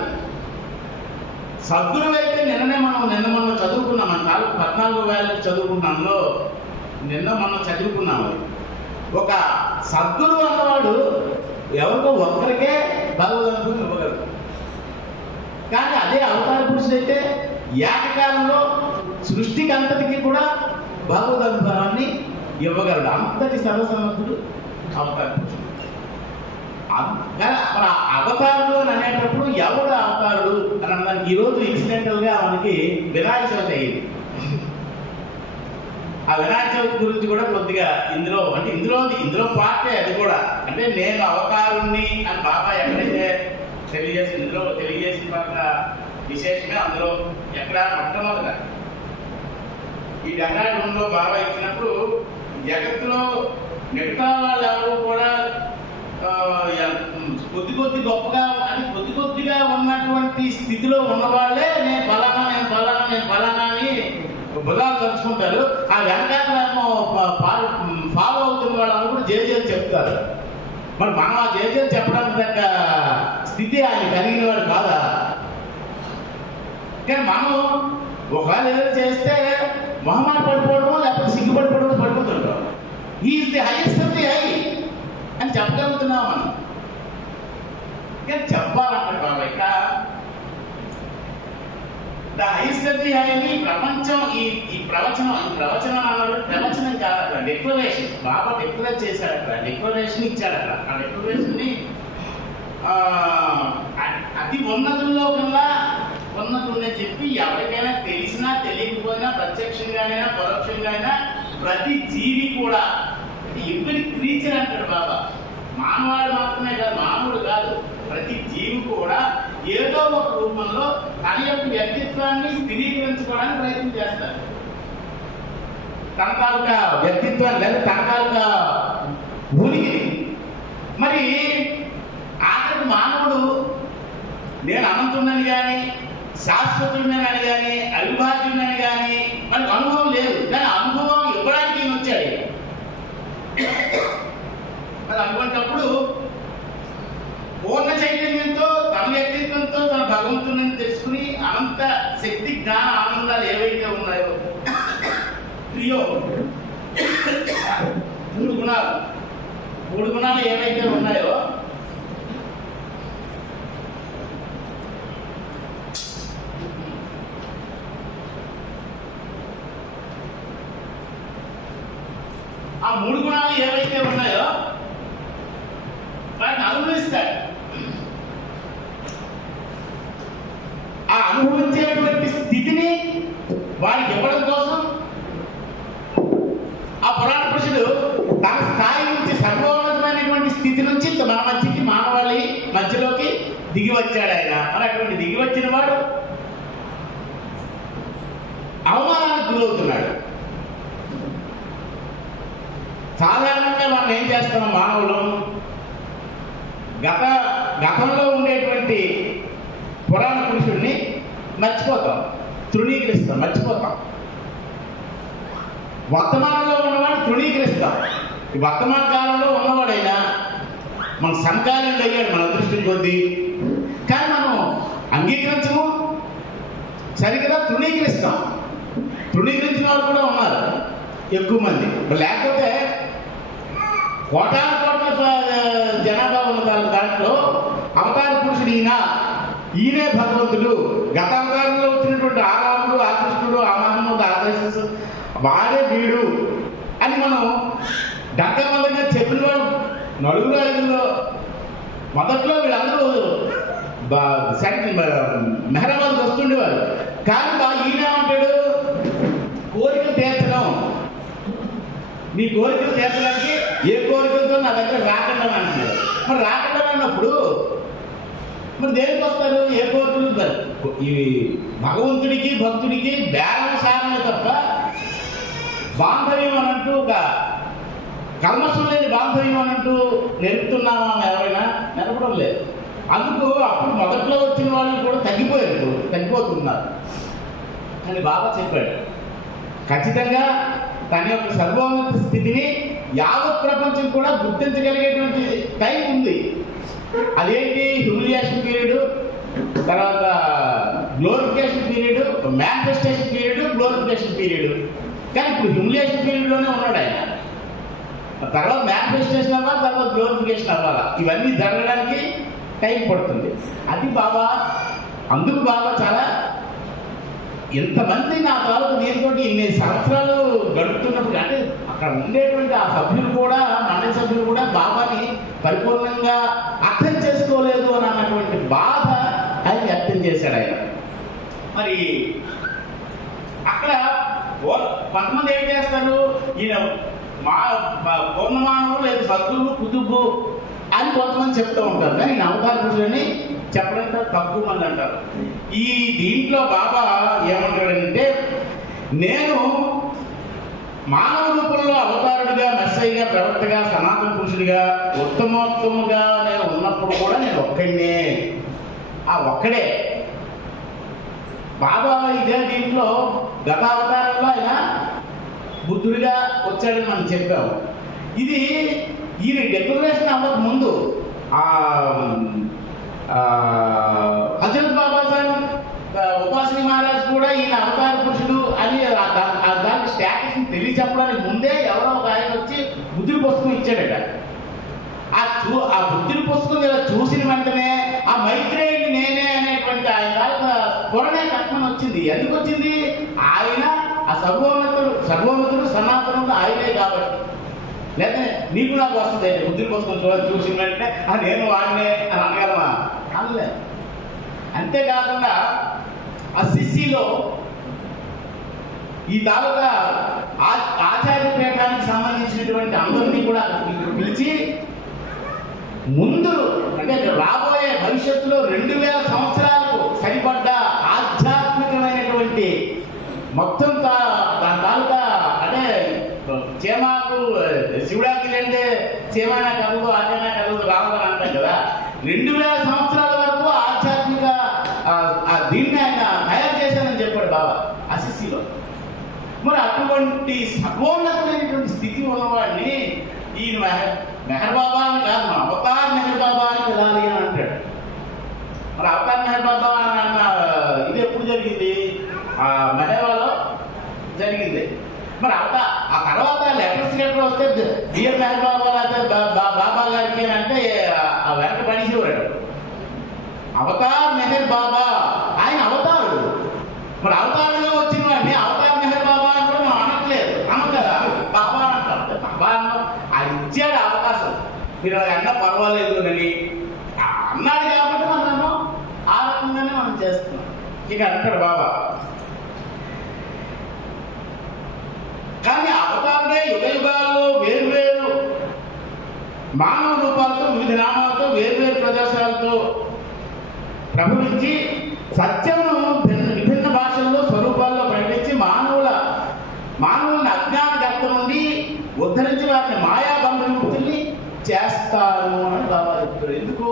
సద్గురువు అయితే నిన్న మనం చదువుకున్నాం, మన 14 వేలకు చదువుకున్నాంలో నిన్న మనం చదువుకున్నాం. అది ఒక సద్గురువు అన్నవాడు ఎవరికో ఒక్కరికే భగవద్ అనుభవం ఇవ్వగలరు. కానీ అదే అవతార పురుషుడు అయితే ఏకకాలంలో సృష్టికి అంతటికి కూడా భగవద్ అనుభవాన్ని ఇవ్వగలడు. అంతటి సర్వసమర్థుడు అవతార పురుషుడు. మన అవతారుడు అని అనేటప్పుడు ఎవడు అవతారుడు అని అన్నదానికి ఈరోజు ఇన్సిడెంటల్గా మనకి వినాయక చవితి అయ్యింది. ఆ వినాయక చవితి గురించి కూడా కొద్దిగా ఇందులో పార్టే అది కూడా. అంటే నేను అవతారుణ్ణి అని బాబా ఎక్కడైతే తెలియజేసిన పాత్ర విశేషంగా అందులో ఎక్కడ మొట్టమొదట ఈ డెహ్రాడూన్లో బాబా ఇచ్చినప్పుడు జగత్తులో మిగతా వాళ్ళు ఎవరు కూడా కొద్దిగా ఉన్నటువంటి స్థితిలో ఉన్నవాళ్లే నేను బలానా అని బుధాలు తలుచుకుంటారు. ఆ వెనకాలేమో ఫాలో అవుతున్న వాళ్ళని కూడా జేజేలు చెప్తారు. మరి మనం ఆ జేజేలు చెప్పడానికి తగ్గ స్థితి ఆయన కలిగిన వాడు కాదా? కానీ మనం ఒకవేళ ఏదైనా చేస్తే మొహమాట పడిపోవడమో లేకపోతే సిగ్గుపడిపోవడమో పడిపోతుంటాం. Is the highest of the high అని చెప్పగలుగుతున్నాం మనం. ఇంకా చెప్పాలంటారు బాబా ఇక the highest of the high అని ప్రపంచం ఈ ప్రవచనం అన్నాడు. ప్రవచనం కాదు, డిక్లరేషన్. బాబా డిక్లేర్ చేశాడట, డిక్లరేషన్ ఇచ్చాడట. ఆ డిక్లరేషన్ ని అతి ఉన్నతుల్లో కల్లా ఉన్నతుల్ని చెప్పి ఎవరికైనా తెలిసినా తెలియకపోయినా ప్రత్యక్షంగానైనా పరోక్షంగానైనా ప్రతి జీవి కూడా ఎవ్రీ క్రీచర్ అంటాడు బాబా. మానవాడు మాత్రమే కాదు, మానవుడు కాదు, ప్రతి జీవి కూడా ఏదో ఒక రూపంలో తన యొక్క వ్యక్తిత్వాన్ని స్థిరీకరించుకోవడానికి ప్రయత్నం చేస్తారు. తన తాలూకా వ్యక్తిత్వాన్ని లేదా తన తాలూకా ఉనికిని. మరి ఆఖరికి మానవుడు నేను అనంతున్నని కానీ శాశ్వతుడని కానీ అవిభాజ్యుడని కానీ మనకు అనుభవం లేదు. కానీ అనుభవం ఇవ్వడానికి వచ్చాడు. మరి అటువంటిప్పుడు పూర్ణ చైతన్యంతో తన వ్యక్తిత్వంతో తన భగవంతుని తెలుసుకుని అనంత శక్తి జ్ఞాన ఆనందాలు ఏవైతే ఉన్నాయో ప్రియో మూడు గుణాలు ఏవైతే ఉన్నాయో ఆ మూడు గుణాలు ఏవైతే ఉన్నాయో వాటిని అనుభవిస్తాడు. ఆ అనుభవించేటువంటి స్థితిని వాడికి ఇవ్వడం కోసం ఆ పురాణ పురుషుడు తన స్థాయి నుంచి సర్వోన్నతమైనటువంటి స్థితి నుంచి మన మధ్యకి మానవాళి మధ్యలోకి దిగి వచ్చాడు ఆయన. మరి అటువంటి దిగి వచ్చిన వాడు అవమానానికి గురవుతున్నాడు. సాధారణంగా మనం ఏం చేస్తున్నాం, మానవులు గతంలో ఉండేటువంటి పురాణ పురుషుడిని మర్చిపోతాం, తృణీకరిస్తాం, మర్చిపోతాం. వర్తమానంలో ఉన్నవాడిని తృణీకరిస్తాం. ఈ వర్తమాన కాలంలో ఉన్నవాడైనా మన సమకాలీన అయ్యాడు మన అదృష్టం కొద్దీ. కానీ మనం అంగీకరించము, సరిగ్గా తృణీకరిస్తాం. తృణీకరించిన వాళ్ళు కూడా ఉన్నారు ఎక్కువ మంది. లేకపోతే కోటాను కోట్ల జనాభా ఉన్న దాంట్లో అవతార పురుషుడు ఈయనే భగవంతుడు. గత అవతారంలో వచ్చినటువంటి ఆ రాముడు, ఆ కృష్ణుడు, ఆ మహమ్మద్, ఆ క్రైస్తు వాడే వీడు అని మనం డక్కమందగా చెప్పిన వాడు నలుగురు ఐదులో మొదట్లో వీళ్ళందరూ మెహరాబాద్కి వస్తుండేవారు. కానీ ఈయనేమంటాడు, కోరికలు తీర్చడం, నీ కోరికలు తీర్చడానికి ఏ కోరికలతో నా దగ్గర రాకుండా అంటున్నాడు. మరి రాకుండా అన్నప్పుడు మరి దేనికి వస్తారు? ఏ కోరికలు? ఈ భగవంతుడికి భక్తుడికి బేరం సారమే తప్ప బాంధవ్యం అనంటూ ఒక కల్మషం లేని బాంధవ్యం అనంటూ నేర్పుతున్నామా ఎవరైనా? నెరపడం లేదు. అందుకు అప్పుడు మొదట్లో వచ్చిన వాళ్ళు కూడా తగ్గిపోతున్నారు అని బాబా చెప్పాడు. ఖచ్చితంగా తన యొక్క సర్వోన్నత స్థితిని యావత్ ప్రపంచం కూడా గుర్తించగలిగేటువంటి టైం ఉంది. అదేంటి? హ్యూమిలియేషన్ పీరియడ్, తర్వాత glorification period, manifestation period, glorification period. కానీ ఇప్పుడు హ్యూమిలియేషన్ పీరియడ్లోనే ఉన్నాడు ఆయన. తర్వాత మేనిఫెస్టేషన్ అవ్వాలి, తర్వాత గ్లోరిఫికేషన్ అవ్వాలా. ఇవన్నీ జరగడానికి టైం పడుతుంది. అది బాబా. అందుకు బాబా చాలా ఇంతమంది నా తాలూకు దీంతో ఇన్ని సంవత్సరాలు గడుపుతున్నప్పుడు అంటే అక్కడ ఉండేటువంటి ఆ సభ్యులు కూడా, మండలి సభ్యులు కూడా బాబాని పరిపూర్ణంగా మరి అక్కడ కొంతమంది ఏం చేస్తారు, ఈయన పూర్ణమానవుడు లేదు సద్గురు కుతుబు అని కొంతమంది చెప్తూ ఉంటారు, కానీ ఈయన అవతార పురుషులని చెప్పడం తక్కువ మంది అంటారు. ఈ దీంట్లో బాబా ఏమంటాడంటే, నేను మానవ రూపంలో అవతారుడిగా, మెస్సయ్యగా, ప్రవక్తగా, సనాతన పురుషుడిగా, ఉత్తమోత్తముగా నేను ఉన్నప్పుడు కూడా నేను ఒక్కడినే. ఆ ఒక్కడే బాబా. ఇదే దీంట్లో గత అవతారంలో ఆయన బుద్ధుడిగా వచ్చాడని మనం చెప్పాము. ఇది ఈయన డెక్లరేషన్ అవ్వక ముందు హజరత్ బాబా సాహెబ్ ఉపాసని మహారాజ్ కూడా ఈయన అవతార పురుషుడు అని దానికి స్టాటస్ తెలియచెప్పడానికి ముందే ఎవరో ఒక ఆయన వచ్చి బుద్ధుడి పుస్తకం ఇచ్చాడట. ఆ బుద్ధుడి పుస్తకం ఇలా చూసిన వెంటనే ఆ మైత్రేయుని నేనే అనేటువంటి ఆయన త్వరనే కట్నం వచ్చింది. ఎందుకు వచ్చింది? ఆయన ఆ సర్వోన్నతుడు సనాతనుడు ఆయనే కాబట్టి. లేదా నీకు నాకు వస్తుంది బుద్ధుడి పుస్తకం చూసిన వెంటనే నేను వాడినే అని అనగలమా? అనలే. అంతేకాకుండా ఆ సిసిలో ఈ తాలూకా ఆచార్య పీఠానికి సంబంధించినటువంటి అందరినీ కూడా పిలిచి ముందు అంటే రాబోయే భవిష్యత్తులో 2000 సంవత్సరాలకు సరిపడ్డ ఆధ్యాత్మికమైనటువంటి మొత్తం దాని తాలూకా అంటే చేమాకు శివుడాకి అంటే చేమైనా కలదు ఆచరణ కలదు రావాలని అంటాం కదా. 2000 సంవత్సరాల వరకు ఆధ్యాత్మిక దీన్ని ఆయన తయారు చేశానని చెప్పాడు బాబా అసిసిలో. మరి అటువంటి సర్వోన్నతమైనటువంటి స్థితి ఉన్నవాడిని ఈయన మెహర్ బాబా అని కాదు, అవతార్ మెహర్ బాబా అని పిలాలి అని అంటాడు. మరి అవతార్ మెహర్ బాబా అన్న ఇది ఎప్పుడు జరిగింది? మెహర్వాలో జరిగింది. మరి ఆ తర్వాత లెటర్స్ వస్తే డియర్ మెహర్ బాబా లేకపోతే బాబా గారికి అంటే ఆ వెనక పడిసేవాడు. అవతార్ మెహర్ బాబా ఆయన అవతారుడు. మరి అవతారుడుగా వచ్చిన వాడిని అవతార్ మెహర్ బాబా అని కూడా మనం అనట్లేదు, అనం కదా, బాబా అంటాం. బాబా అన్నాం, ఆయన ఇచ్చాడు అవకాశం, మీరు అన్నా పర్వాలేదు అని అన్నాడు కాబట్టి మనం ఆ రకంగానే మనం చేస్తున్నాం. ఇక అంటాడు బాబా. కానీ అవతారుడే యుగాల్లో వేరువేరు మానవ రూపాలతో వివిధ నామాలతో వేరువేరు ప్రదేశాలతో ప్రభవించి సత్యమును విభిన్న భాషల్లో స్వరూపాల్లో ప్రకటించి మానవులను అజ్ఞాన గర్త నుండి ఉద్ధరించి వారిని మాయాబంధ విముక్తుల్ని చేస్తాను అని బాబా చెప్తాడు. ఎందుకు?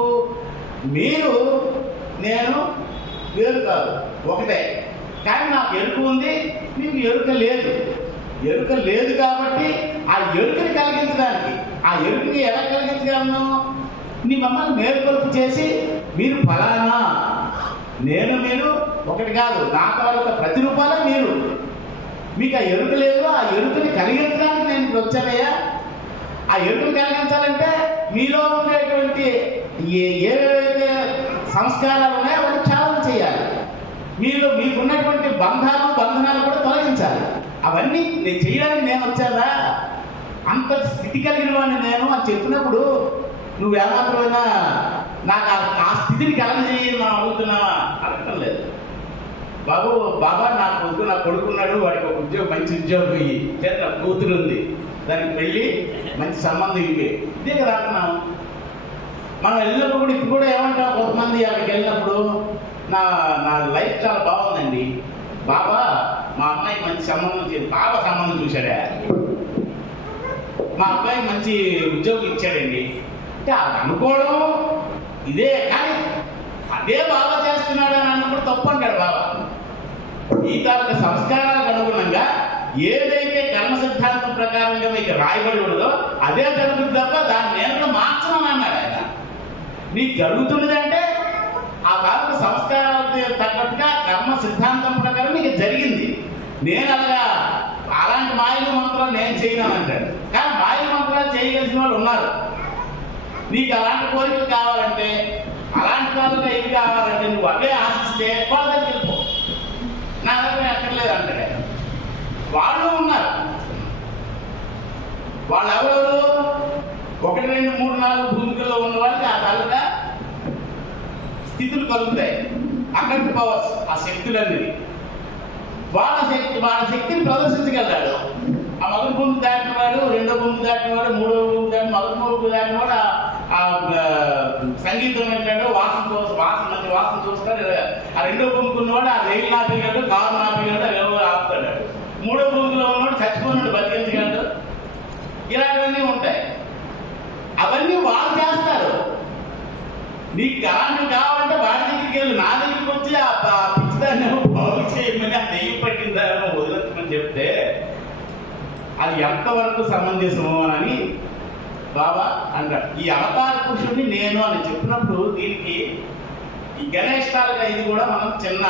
మీరు నేను వేరు కాదు, ఒకటే. కానీ నాకు ఎరుక ఉంది, మీకు ఎరుక లేదు. ఎరుక లేదు కాబట్టి ఆ ఎరుకని కలిగించడానికి, ఆ ఎరుకని ఎలా కలిగించగలను? నీ మమ్మల్ని మేలుకొలుపు చేసి మీరు ఫలానా నేను మీరు ఒకటి కాదు, నా తాలూకా ప్రతిరూపాలే మీరు. మీకు ఆ ఎరుక లేదు, ఆ ఎరుకని కలిగించడానికి నేను ఇప్పుడు వచ్చానయ్యా. ఆ ఎరుకని కలిగించాలంటే మీలో ఉండేటువంటి ఏవైతే సంస్కారాలు ఉన్నాయో అవన్నీ క్షాళన చేయాలి. మీకున్నటువంటి బంధనాలు కూడా తొలగించాలి. అవన్నీ నేను చేయడానికి నేను వచ్చానా? అంత స్థితి కలిగిన వాడిని నేను అని చెప్పినప్పుడు నువ్వేమాత్రమైనా నాకు ఆ స్థితిని కలగజేయని మనం అడుగుతున్నావా? అడగటం లేదు. బాబా నా కొడుకున్నాడు, వాడికి ఒక ఉద్యోగం, మంచి ఉద్యోగం ఇయ్యి, నా కూతురు ఉంది, దానికి వెళ్ళి మంచి సంబంధం ఇవి, ఇదే కదా అంటున్నాం. మనం వెళ్ళినప్పుడు కూడా ఇప్పుడు కూడా ఏమంటాం, కొంతమంది అక్కడికి వెళ్ళినప్పుడు నా లైఫ్ చాలా బాగుందండి బాబా, మా అమ్మాయికి మంచి సంబంధం బాబా సంబంధం చూశాడా, మా అబ్బాయికి మంచి ఉద్యోగం ఇచ్చాడండి అంటే అది అనుకోవడం ఇదే. కానీ అదే బాబా చేస్తున్నాడు అని అన్నప్పుడు తప్పు అంటాడు బాబా. ఈ తాలూకా సంస్కారాలకు అనుగుణంగా ఏదైతే కర్మ సిద్ధాంతం ప్రకారంగా మీకు రాయబడి ఉండదో అదే జరుగుతుంది తప్ప దాన్ని నేను మార్చమని అన్నాడు ఆయన. నీకు జరుగుతున్నదంటే ఆ తాలూకా సంస్కారాలకు తగ్గట్టుగా కర్మ సిద్ధాంతం ప్రకారం నీకు జరిగింది. నేను అలాంటి మాయల మంత్రాలు నేను చేయను అంటాడు. కానీ మాయల మంత్రాలు చేయగలిసిన వాళ్ళు ఉన్నారు. నీకు అలాంటి కోరిక కావాలంటే, అలాంటి తాలూకా ఏమి కావాలంటే నువ్వు అదే ఆశిస్తే వాళ్ళ దగ్గరికి వెళ్ళిపో, నా దగ్గర ఎక్కర్లేదు అంటాడు. వాళ్ళు ఉన్నారు. వాళ్ళు ఎవరెవరు? 1, 2, 3, 4 భూమికల్లో ఉన్న వాళ్ళకి ఆ తాలూకా స్థితులు కలుగుతాయి. అక్కడికి పవర్స్ ఆ శక్తులన్నీ. వాళ్ళ శక్తిని ప్రదర్శించగలడు. ఆ మొదటి భూమి దాటిన వాడు, రెండో భూమి దాటిన వాడు, మూడో భూమి దాటిన, మొదటి భూమి దాటిన వాడు ఆ సంగీతం అంటాడు, మంచి వాసన చూస్తాడు. ఆ రెండో భూమికి ఉన్నవాడు ఆ రైలు ఆపేయగలడు, కారు ఆపేయగలడు, అవేవో ఆపుతాడు. మూడో భూమిలో ఉన్నవాడు చచ్చిపోయినాడు, బతికించగలడు. ఇలాంటివన్నీ ఉంటాయి. అవన్నీ వాళ్ళు చేస్తారు. నీకు అలాంటివి కావాలంటే వాడి దగ్గరికి వెళ్ళి, నా దగ్గరికి వచ్చి ఆ పిచ్చిదాన్ని బాగు చేయమని, ఆ దెయ్యం పట్టిందాన్ని వదిలించమని చెప్తే అది ఎంతవరకు సమంజసము అని బాబా అంటాడు. ఈ అవతార పురుషుడిని నేను అని చెప్పినప్పుడు దీనికి ఈ గణేష్ తాలూకా ఇది కూడా మనం చిన్న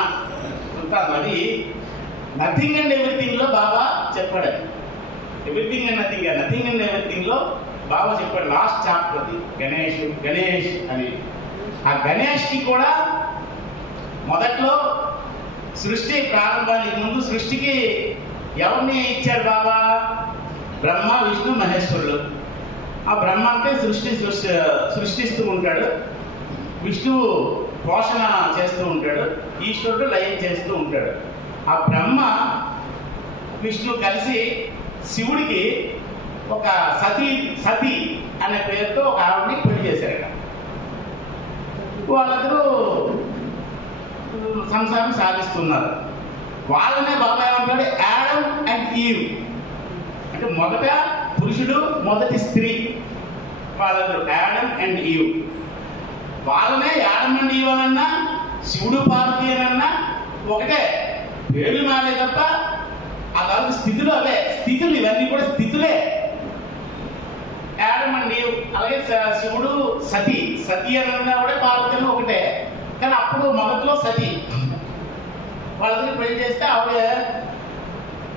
ఉంటాం. అది నథింగ్ అండ్ ఎవ్రీథింగ్ లో బాబా చెప్పాడు. Everything and nothing, nothing and everything లో బాబా చెప్పాడు. లాస్ట్ చాప్టర్ అది గణేష్ అని. ఆ గణేష్కి కూడా మొదట్లో సృష్టి ప్రారంభానికి ముందు సృష్టికి ఎవరిని ఇచ్చాడు బాబా? బ్రహ్మ, విష్ణు, మహేశ్వరులు. ఆ బ్రహ్మ అంటే సృష్టిస్తూ ఉంటాడు, విష్ణువు పోషణ చేస్తూ ఉంటాడు, ఈశ్వరుడు లయం చేస్తూ ఉంటాడు. ఆ బ్రహ్మ విష్ణు కలిసి శివుడికి ఒక సతీ అనే పేరుతో ఒక ఆవిడని పెళ్లి చేశారట. వాళ్ళందరూ సంసారం సాగిస్తున్నారు. వాళ్ళనే బాబా ఏమంటాడు? యాడమ్ అండ్ ఈవ్ అంటే మొదట పురుషుడు, మొదటి స్త్రీ, వాళ్ళందరూ యాడమ్ అండ్ ఈవ్. వాళ్ళనే యాడమ్ అండ్ ఈవ్ అనన్నా, శివుడు పార్వతి అనన్నా ఒకటే, పేర్లు మారే తప్ప ఆ తర్వాత స్థితులు అవే. స్థితులు ఇవన్నీ కూడా స్థితులే. Adam and Eve. అలాగే శివుడు సతీ అనన్నా కూడా పార్వతి అని ఒకటే, కానీ అప్పుడు మొదట్లో సతీ. వాళ్ళని పెళ్లి చేస్తే ఆవిడ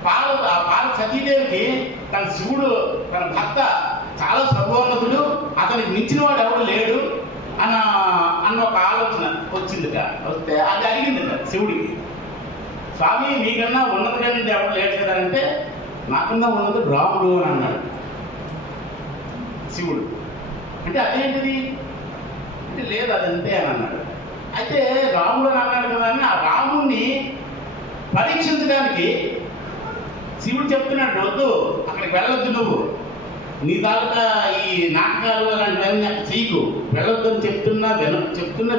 పాల సతీదేవికి తన శివుడు, తన భర్త చాలా సర్వోన్నతుడు, అతనికి మించిన వాడు ఎవడు లేడు అన్న ఒక ఆలోచన వచ్చిందిట. వస్తే అది అడిగిందిట శివుడికి, స్వామి మీకన్నా ఉన్నతుడైనది ఎవడు లేడు కదా అంటే, నాకన్నా ఉన్నది రాముడు అని అన్నాడు శివుడు. అంటే అదేంటిది అంటే, లేదు అదంతే అని అన్నాడు. అయితే రాముడు అని అన్నాడు కదా అని ఆ రాముడిని పరీక్షించడానికి శివుడు చెప్తున్నాడు, వద్దు అక్కడికి వెళ్ళొద్దు, నువ్వు నీ తాలూకా ఈ నాటకాలు అలాంటివన్నీ నాకు చేయకు, వెళ్ళొద్దు అని చెప్తున్నా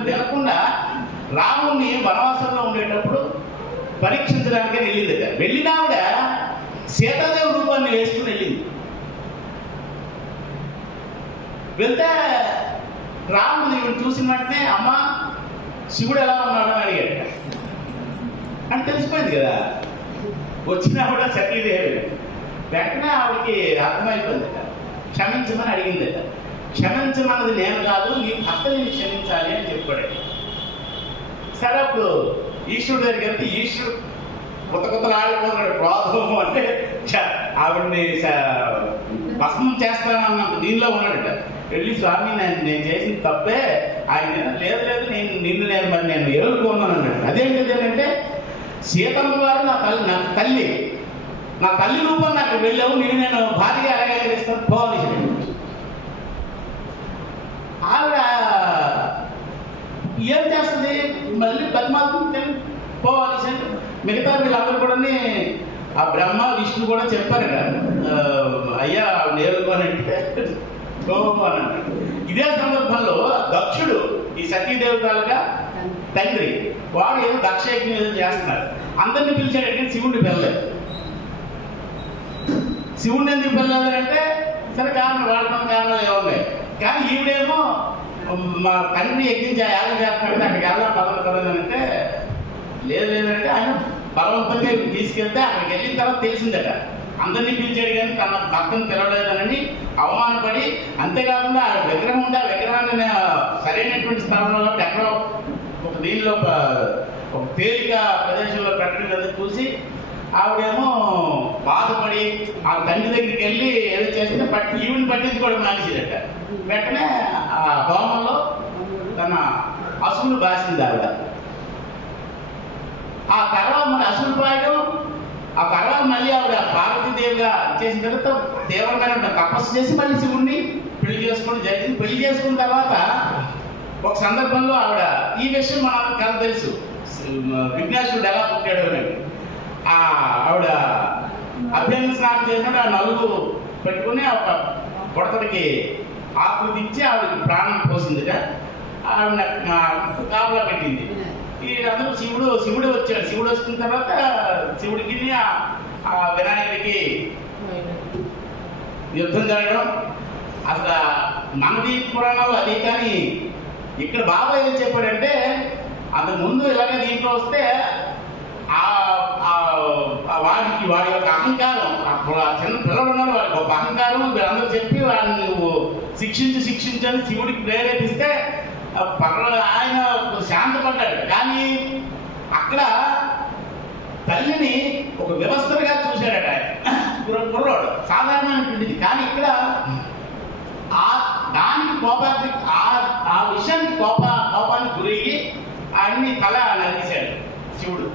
వినకుండా రాముడిని వనవాసంలో ఉండేటప్పుడు పరీక్షించడానికి వెళ్ళింది. వెళ్ళిన ఆవిడ సీతాదేవి రూపాన్ని వేసుకుని వెళ్ళింది. వెళ్తే రాముడు ఈవిడ చూసిన వెంటనే, అమ్మ శివుడు ఎలా ఉన్నాడు అని అడిగాడు. అని తెలిసిపోయింది కదా. వచ్చినా కూడా సతీదేవి. వెంటనే ఆవిడకి అర్థమైపోయింది, క్షమించమని అడిగింది. క్షమించమన్నది నేను కాదు, నీ భర్తని క్షమించాలి అని చెప్పాడు. సరే అప్పుడు ఈశ్వరుడు దగ్గరికి వెళ్తే ఈశ్వరుడు కొత్త ఆడిపోతున్నాడు. క్రోధము అంటే ఆవిడ్ని భస్మం చేస్తానన్నంత దీనిలో ఉన్నాడట. వెళ్ళి, స్వామి నేను చేసిన తప్పే, ఆయన లేదు నేను ఎరువుకున్నాను అన్నాడు. అదేంటిది అంటే, సీతమ్మ వారు నా తల్లి రూపం నాకు వెళ్ళావు, నేను భార్యగా ఎలాగేస్తాను పోవాలి. ఆవిడ ఏం చేస్తుంది? మళ్ళీ బతిమాలుతుంది, పోవాలి. మిగతా వీళ్ళందరూ కూడా ఆ బ్రహ్మ విష్ణు కూడా చెప్పారు కదా, అయ్యా నేర్చుకోనంటే అని అన్నాడు. ఇదే సందర్భంలో దక్షుడు, ఈ సతీదేవతలుగా తండ్రి, వాడు ఏదో దక్షయజ్ఞం ఏదో చేస్తున్నారు. అందరినీ పిలిచాడంటే శివుడిని పిల్లలేదు. శివుడిని ఎందుకు పిల్లలేదు అంటే, సరే కారణం వాడుతున్న కారణాలు ఏమున్నాయి. కానీ ఈవిడేమో మా తండ్రి యజ్ఞం యాగం చేస్తున్నాడు, అక్కడికి వెళ్ళా పదవి అంటే, లేదంటే ఆయన బలవంతంగా తీసుకెళ్తే అక్కడికి వెళ్ళిన తర్వాత తెలిసిందట. అందరినీ పిలిచాడు కానీ తన భక్తుని పిలవలేదనని అవమానపడి, అంతేకాకుండా ఆ విగ్రహం ఉంటే ఆ విగ్రహాన్ని సరైనటువంటి స్థలంలో ఎక్కడో ఒక దీనిలో ఒక తేలిక ప్రదేశంలో పెట్టడం కదా చూసి ఆవిడేమో బాధపడి ఆ తండ్రి దగ్గరికి వెళ్ళి ఏదో చేస్తే ఈవిని పట్టించుకోవడం మానేసేదట. వెంటనే ఆ హోమంలో తన అసువులు బాసింది ఆవిడ. ఆ తర్వాత మరి అసువులు పాయడం, ఆ తర్వాత మళ్ళీ ఆవిడ పార్వతీదేవిగా చేసిన తర్వాత తీవ్రమైన తపస్సు చేసి మళ్ళీ శివుడిని పెళ్లి చేసుకోవడం జరిగింది. పెళ్లి చేసుకున్న తర్వాత ఒక సందర్భంలో ఆవిడ, ఈ విషయం మనకు కథ తెలుసు, విఘ్నేశ్వరుడు ఎలా పుట్టాడు అని ఆవిడ అభ్యంగ స్నానం చేసినప్పుడు ఆ నలుగు పెట్టుకుని ఒక కొడతడికి ఆకృతి ఇచ్చి ఆవిడకి ప్రాణం పోసిందిట. ఆవిడ కాపలా పెట్టింది. ఈ అందరూ శివుడు వచ్చాడు. శివుడు వచ్చిన తర్వాత శివుడికి ఆ వినాయకుడికి యుద్ధం జరగడం. అసలు మనది పురాణాలు అది. కానీ ఇక్కడ బాబా ఏం చెప్పాడంటే అంతకు ముందు ఇలాగే దీంట్లో వస్తే వాడి యొక్క అహంకారం, అప్పుడు ఆ చిన్న పిల్లలు ఉన్నారు, వాడికి ఒక అహంకారం అందరూ చెప్పి వాడిని నువ్వు శిక్షించని శివుడికి ప్రేరేపిస్తే ఆయన శాంతపడ్డాడు. కానీ అక్కడ తల్లిని ఒక వ్యవస్థగా చూశాడట ఆయన కుర్రోడు, సాధారణమైనటువంటిది. కానీ ఇక్కడ దానికి ఆ విషయానికి కోపానికి గురయ్యి ఆయన్ని తల నరికేశాడు శివుడు.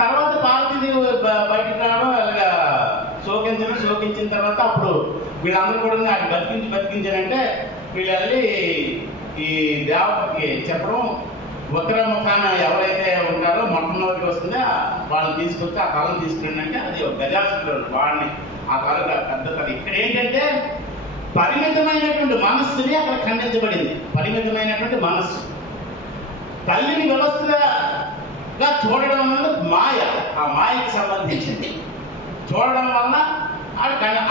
తర్వాత పార్వతీదేవి బయటికి రావడం, అలాగా శోకించిన తర్వాత అప్పుడు వీళ్ళందరూ కూడా ఆయన బతికించారంటే వీళ్ళు వెళ్ళి ఈ దేవతకి చెప్పడం, ఉత్తర ముఖాన ఎవరైతే ఉంటారో మొట్టమొదటికి వస్తుందో వాళ్ళని తీసుకొచ్చి ఆ తలను తీసుకురండి అంటే అది ఒక గజాసుడు వాడిని ఆ తల పెద్ద తల. ఇక్కడ ఏంటంటే పరిమితమైనటువంటి మనస్సుని అక్కడ ఖండించబడింది. పరిమితమైనటువంటి మనస్సు తల్లిని వ్యవస్థగా చూడడం అన్నది మాయ, ఆ మాయకి సంబంధించింది. చూడడం వల్ల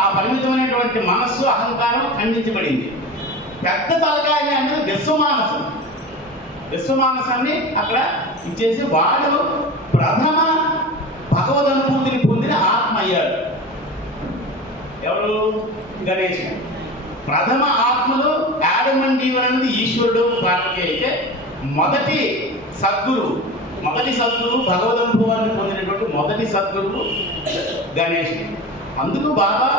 ఆ పరిమితమైనటువంటి మనస్సు అహంకారం ఖండించబడింది. పెద్ద తలకాయ అనేది విశ్వమానసాన్ని అక్కడ ఇచ్చేసి వాడు ప్రథమ భగవదనుభూతిని పొందిన ఆత్మ అయ్యాడు. ఎవరు? గణేష్. ప్రథమ ఆత్మలు యాడమ్ అండ్ ఈవ్ అనేది ఈశ్వరుడు ప్రార్థన అయితే మొదటి సద్గురు భగవదనుభవాన్ని పొందినటువంటి మొదటి సద్గురువు గణేష్. అందుకు బాబా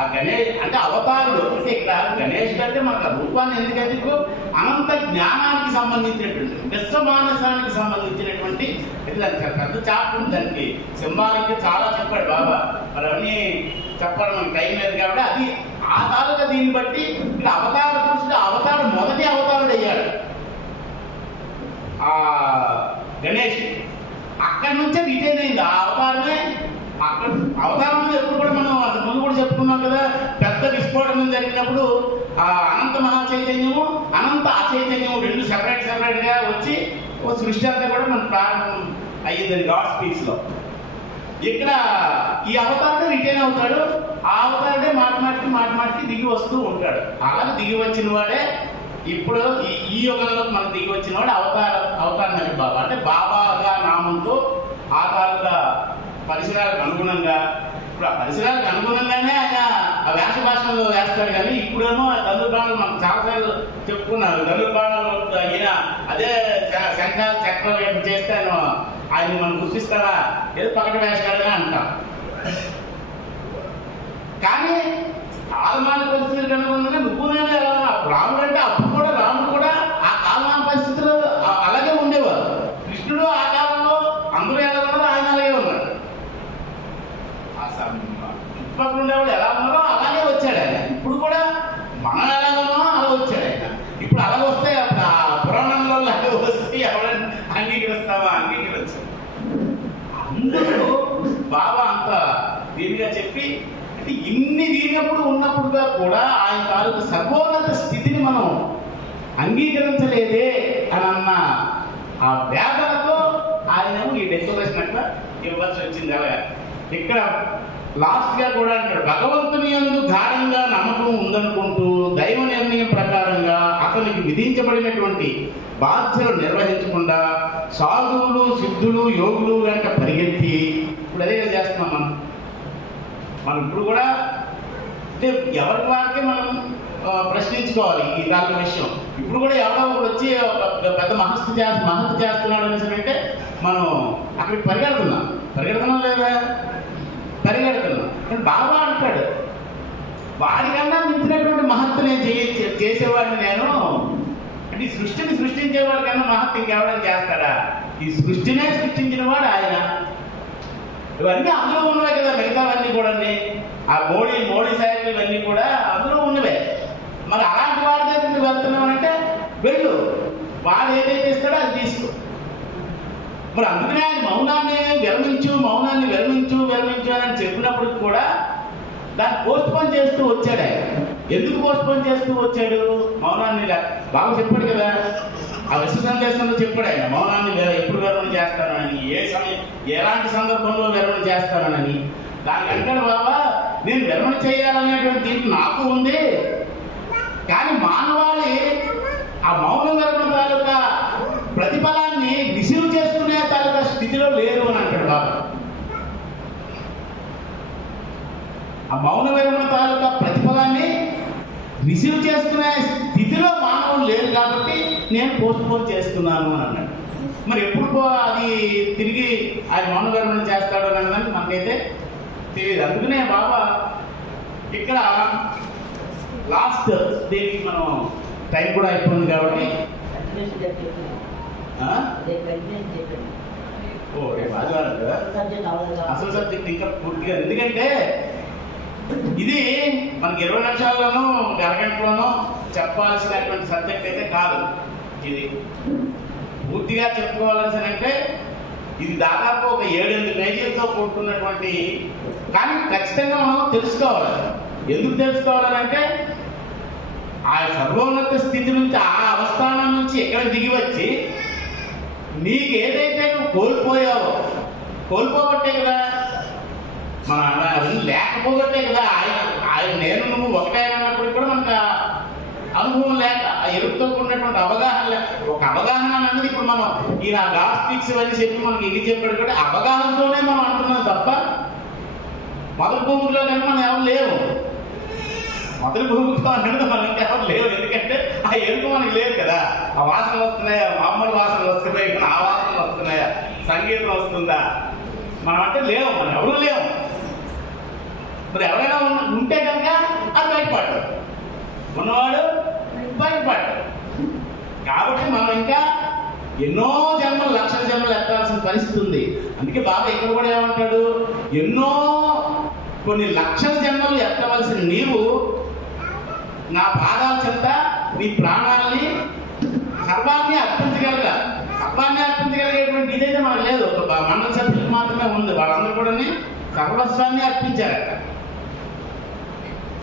ఆ గణేష్ అంటే అవతారుడు. అంటే ఇక్కడ గణేష్ అంటే మనకు రూపాన్ని ఎందుకంటే అనంత జ్ఞానానికి సంబంధించినటువంటి విశ్వమానసానికి సంబంధించినటువంటి పెద్ద చాప్టర్ ఉంది. దానికి సింబాలిక్ చాలా చెప్పాడు బాబా. మరి అవన్నీ చెప్పాలి, మనకు టైం లేదు కాబట్టి అది ఆ తాలూకా దీన్ని బట్టి ఇక్కడ అవతార పురుషుడు అవతారం మొదటి అవతారుడు అయ్యాడు ఆ గణేష్. అక్కడి నుంచే రిటైన్ అయింది ఆ అవతారమే. అక్కడ అవతారం ఎప్పుడు కూడా మనం అంతకు ముందు కూడా చెప్పుకున్నాం కదా, పెద్ద విస్ఫోటనం జరిగినప్పుడు ఆ అనంత మహాచైతన్యము అనంత అచైతన్యము రెండు సెపరేట్ గా వచ్చి ఒక సృష్టి అంతా కూడా మన ప్రారంభం అయ్యింది గాడ్ స్పీక్స్ లో. ఇక్కడ ఈ అవతారుడు రిటైన్ అవుతాడు. ఆ అవతారుడే మాటి దిగి వస్తూ ఉంటాడు. అలాగే దిగి వచ్చిన వాడే ఇప్పుడు ఈ యుగంలో మనకు దిగి వచ్చిన వాడు అవతారం అని బాబా. అంటే బాబాగా నామంతో ఆ తాలూకా పరిసరాలకు అనుగుణంగా, ఇప్పుడు ఆ పరిసరాలకు అనుగుణంగానే ఆయన ఆ వేష భాషలో వేస్తాడు. కానీ ఇప్పుడేమో ధనుర్బాణాలు మనకు చాలాసార్లు చెప్పుకున్నారు. ధనుర్బాణాలు ఈయన అదే శంఖాలు చక్రాలు చేస్తే ఆయన మనం గుర్తిస్తారా? ఏదో పకట వేషగాడుగా అంటాం. కానీ కాలమాన పరిస్థితులకు అనుగుణంగా నువ్వునే రాముడు అంటే అప్పుడు కూడా రాముడు కూడా ఆ కాలమాన పరిస్థితులు అలాగే ఉండేవారు. కృష్ణుడు ఆ కాలంలో అందరూ ఎలా ఉన్నారో ఆయన అలాగే ఉన్నాడు. చుట్టుపక్కల ఉండేవాడు ఎలా ఉన్నారో అలాగే వచ్చాడు ఆయన. ఇప్పుడు కూడా మనం ఎలా ఉన్నామో అలా వచ్చాడు ఆయన. ఇప్పుడు అలా వస్తే అప్పుడు ఆ పురాణంలో అలాగే వస్తే ఎవరైనా అంగీకరిస్తావా? అంగీకరించారు. అందరూ బాబా అంత దీనిగా చెప్పి అంటే ఇన్ని దీనప్పుడు ఉన్నప్పుడుగా కూడా ఆయన తాలూకు సర్వోన్నత స్థితిని మనం అంగీకరించలేదే అని అన్న ఆ వేదనతో ఆయన ఈ డెక్లరేషన్ అట్లా ఇవ్వాల్సి వచ్చింది. అలాగా ఇక్కడ లాస్ట్ గా కూడా అంటాడు, భగవంతుని యందు గాఢంగా నమ్మకం ఉందనుకుంటూ దైవ నిర్ణయం ప్రకారంగా అతనికి విధించబడినటువంటి బాధ్యతలు నిర్వహించకుండా సాధువులు సిద్ధులు యోగులు వెంట పరిగెత్తి ఇప్పుడు అదే చేస్తున్నాం మనం ఇప్పుడు కూడా. అంటే ఎవరి వారికే మనం ప్రశ్నించుకోవాలి ఈ దాని విషయం. ఇప్పుడు కూడా ఎవరో ఒకరు వచ్చి ఒక పెద్ద మహత్తు చేస్తున్నాడు అనేసి అంటే మనం అక్కడికి పరిగెడుతున్నాం లేదా? పరిగెడుతున్నాం. కానీ బాబా అంటాడు వాడికన్నా మించినటువంటి మహత్తు నేను చేసేవాడిని నేను. అంటే ఈ సృష్టిని సృష్టించేవాడి కన్నా మహత్తు ఇంకెవడని చేస్తాడా? ఈ సృష్టినే సృష్టించిన వాడు ఆయన. ఇవన్నీ అందులో ఉన్నవే కదా, మిగతావన్నీ కూడా ఆ మోడీ సైకిల్ ఇవన్నీ కూడా అందులో ఉన్నవే. మరి అలాంటి వాడి దగ్గరికి వెళ్తున్నాం అంటే వెళ్ళు, వాడు ఏదైతే ఇస్తాడో అది తీసుకో. మరి అందుకనే ఆయన మౌనాన్ని విరమించు అని చెప్పినప్పుడు కూడా దాన్ని పోస్ట్పోన్ చేస్తూ వచ్చాడు ఆయన. ఎందుకు పోస్ట్పోన్ చేస్తూ వచ్చాడు? మౌనాన్ని బాగా చెప్పాడు కదా, ఆ విశ్వ సందేశంలో చెప్పాడు ఆయన మౌనాన్ని ఎప్పుడు విరమణ చేస్తానని, ఎలాంటి సందర్భంలో విరమణ చేస్తానని. దానికి అంటాడు బాబా, నేను విరమణ చేయాలనేటువంటి దీంట్లో నాకు ఉంది, కానీ మానవాళి ఆ మౌన విరమణ తాలూకా ప్రతిఫలాన్ని రిసీవ్ చేసుకునే తాలూకా స్థితిలో లేరు అని అంటాడు బాబా. ఆ మౌన విరమణ తాలూకా ప్రతిఫలాన్ని రిసీవ్ చేసుకునే స్థితిలో మానవులు లేరు కాబట్టి నేను పోస్ట్పోన్ చేస్తున్నాను అని అన్నాడు. మరి ఎప్పుడు అది తిరిగి ఆయన మౌన విరమణ చేస్తాడు అని అన్నదానికి మనకైతే తెలియదు. అందుకనే బాబా ఇక్కడ లాస్ట్ దీనికి మనం టైం కూడా అయిపోయింది కాబట్టి రేపు ఆదివారం కదా అసలు సబ్జెక్ట్ ఇంకా పూర్తిగా, ఎందుకంటే ఇది మనకి 20 నిమిషాల్లోనూ అరగంటలోనూ చెప్పాల్సినటువంటి సబ్జెక్ట్ అయితే కాదు. ఇది పూర్తిగా చెప్పుకోవాల్సినంటే ఇది దాదాపు ఒక 7-8 పేజీలతో కూడుకున్నటువంటి, కానీ ఖచ్చితంగా మనం తెలుసుకోవాలి. ఎందుకు తెలుసుకోవాలంటే ఆ సర్వోన్నత స్థితి నుంచి, ఆ అవస్థానం నుంచి ఎక్కడ దిగి వచ్చి నీకు ఏదైతే నువ్వు కోల్పోబట్టే కదా, మన లేకపోబట్టే కదా ఆయన నేను నువ్వు ఒకటే అన్నప్పుడు కూడా మనకు అనుభవం లేక, ఆ ఎరుపుతో ఉన్నటువంటి అవగాహన ఒక అవగాహన అన్నది ఇప్పుడు మనం ఈ గాస్పిక్స్ అని చెప్పి మనకి ఇది చెప్పాడు కూడా అవగాహనతోనే మనం అంటున్నాం తప్ప మొదటి భూమిలో కనుక మనం ఎవరు లేవు. మొదటి భూమిలో అనేది మనం ఇంకా ఎవరు లేవు, ఎందుకంటే ఆ ఎరుపు మనకి లేదు కదా. ఆ వాసనలు వస్తున్నాయా, మామూలు వాసనలు వస్తున్నాయి, ఆ వాసనలు వస్తున్నాయా, సంగీతం వస్తుందా, మనం అంటే లేవు, మనం ఎవరు లేవు. మరి ఎవరైనా ఉంటే కనుక అది బయటపడ్డాడు, ఉన్నవాడు బయటపడ్డాడు. కాబట్టి మనం ఇంకా ఎన్నో జన్మలు, లక్షల జన్మలు ఎత్తాల్సిన పరిస్థితి ఉంది. అందుకే బాబా ఇక్కడ కూడా ఏమంటాడు, కొన్ని లక్షల జన్మలు ఎత్తవలసిన నీవు నా పాదాల చెంత నీ ప్రాణాలని సర్వాన్ని అర్పించగలిగేటువంటి ఇదైతే మనకు లేదు. ఒక మండల సభ్యులకు మాత్రమే ఉంది. వాళ్ళందరూ కూడా సర్వస్వాన్ని అర్పించారట.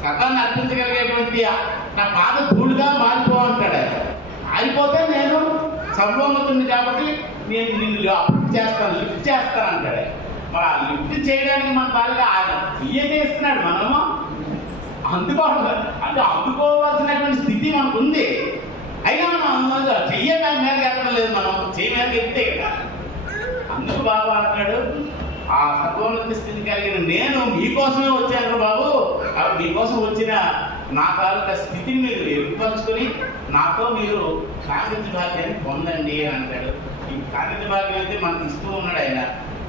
సర్వాన్ని అర్పించగలిగేటువంటి నా పాద ధూళిగా మారిపోమంటాడు. ఆరిపోతే నేను సర్వోన్నతుని కాబట్టి నేను నిన్ను అప్రూవ్ చేస్తాను, లిఫ్ట్ చేస్తాను అంటాడు. మరి ఆ లిఫ్ట్ చేయడానికి మన తాలుగా ఆయన ఇస్తున్నాడు, మనము అందుకోవాల్సినటువంటి స్థితి మనకు ఉంది. అయినా మనం చెయ్య మీద ఎక్కడం లేదు, మనం చెయ్యి మీద ఎత్తే కదా. అందుకు బాబు అంటాడు, ఆ సర్వోన్నత స్థితి కలిగిన నేను మీకోసమే వచ్చాను బాబు. కాబట్టి మీకోసం వచ్చిన నా తాలూకా స్థితిని మీరు ఎరుపరుచుకొని నాతో మీరు కాంగ్రెస్ భాగ్యాన్ని పొందండి అని అంటాడు. ఈ కాంగ్రెస్ భాగ్యం అయితే మనకి ఇస్తూ ఉన్నాడు ఆయన.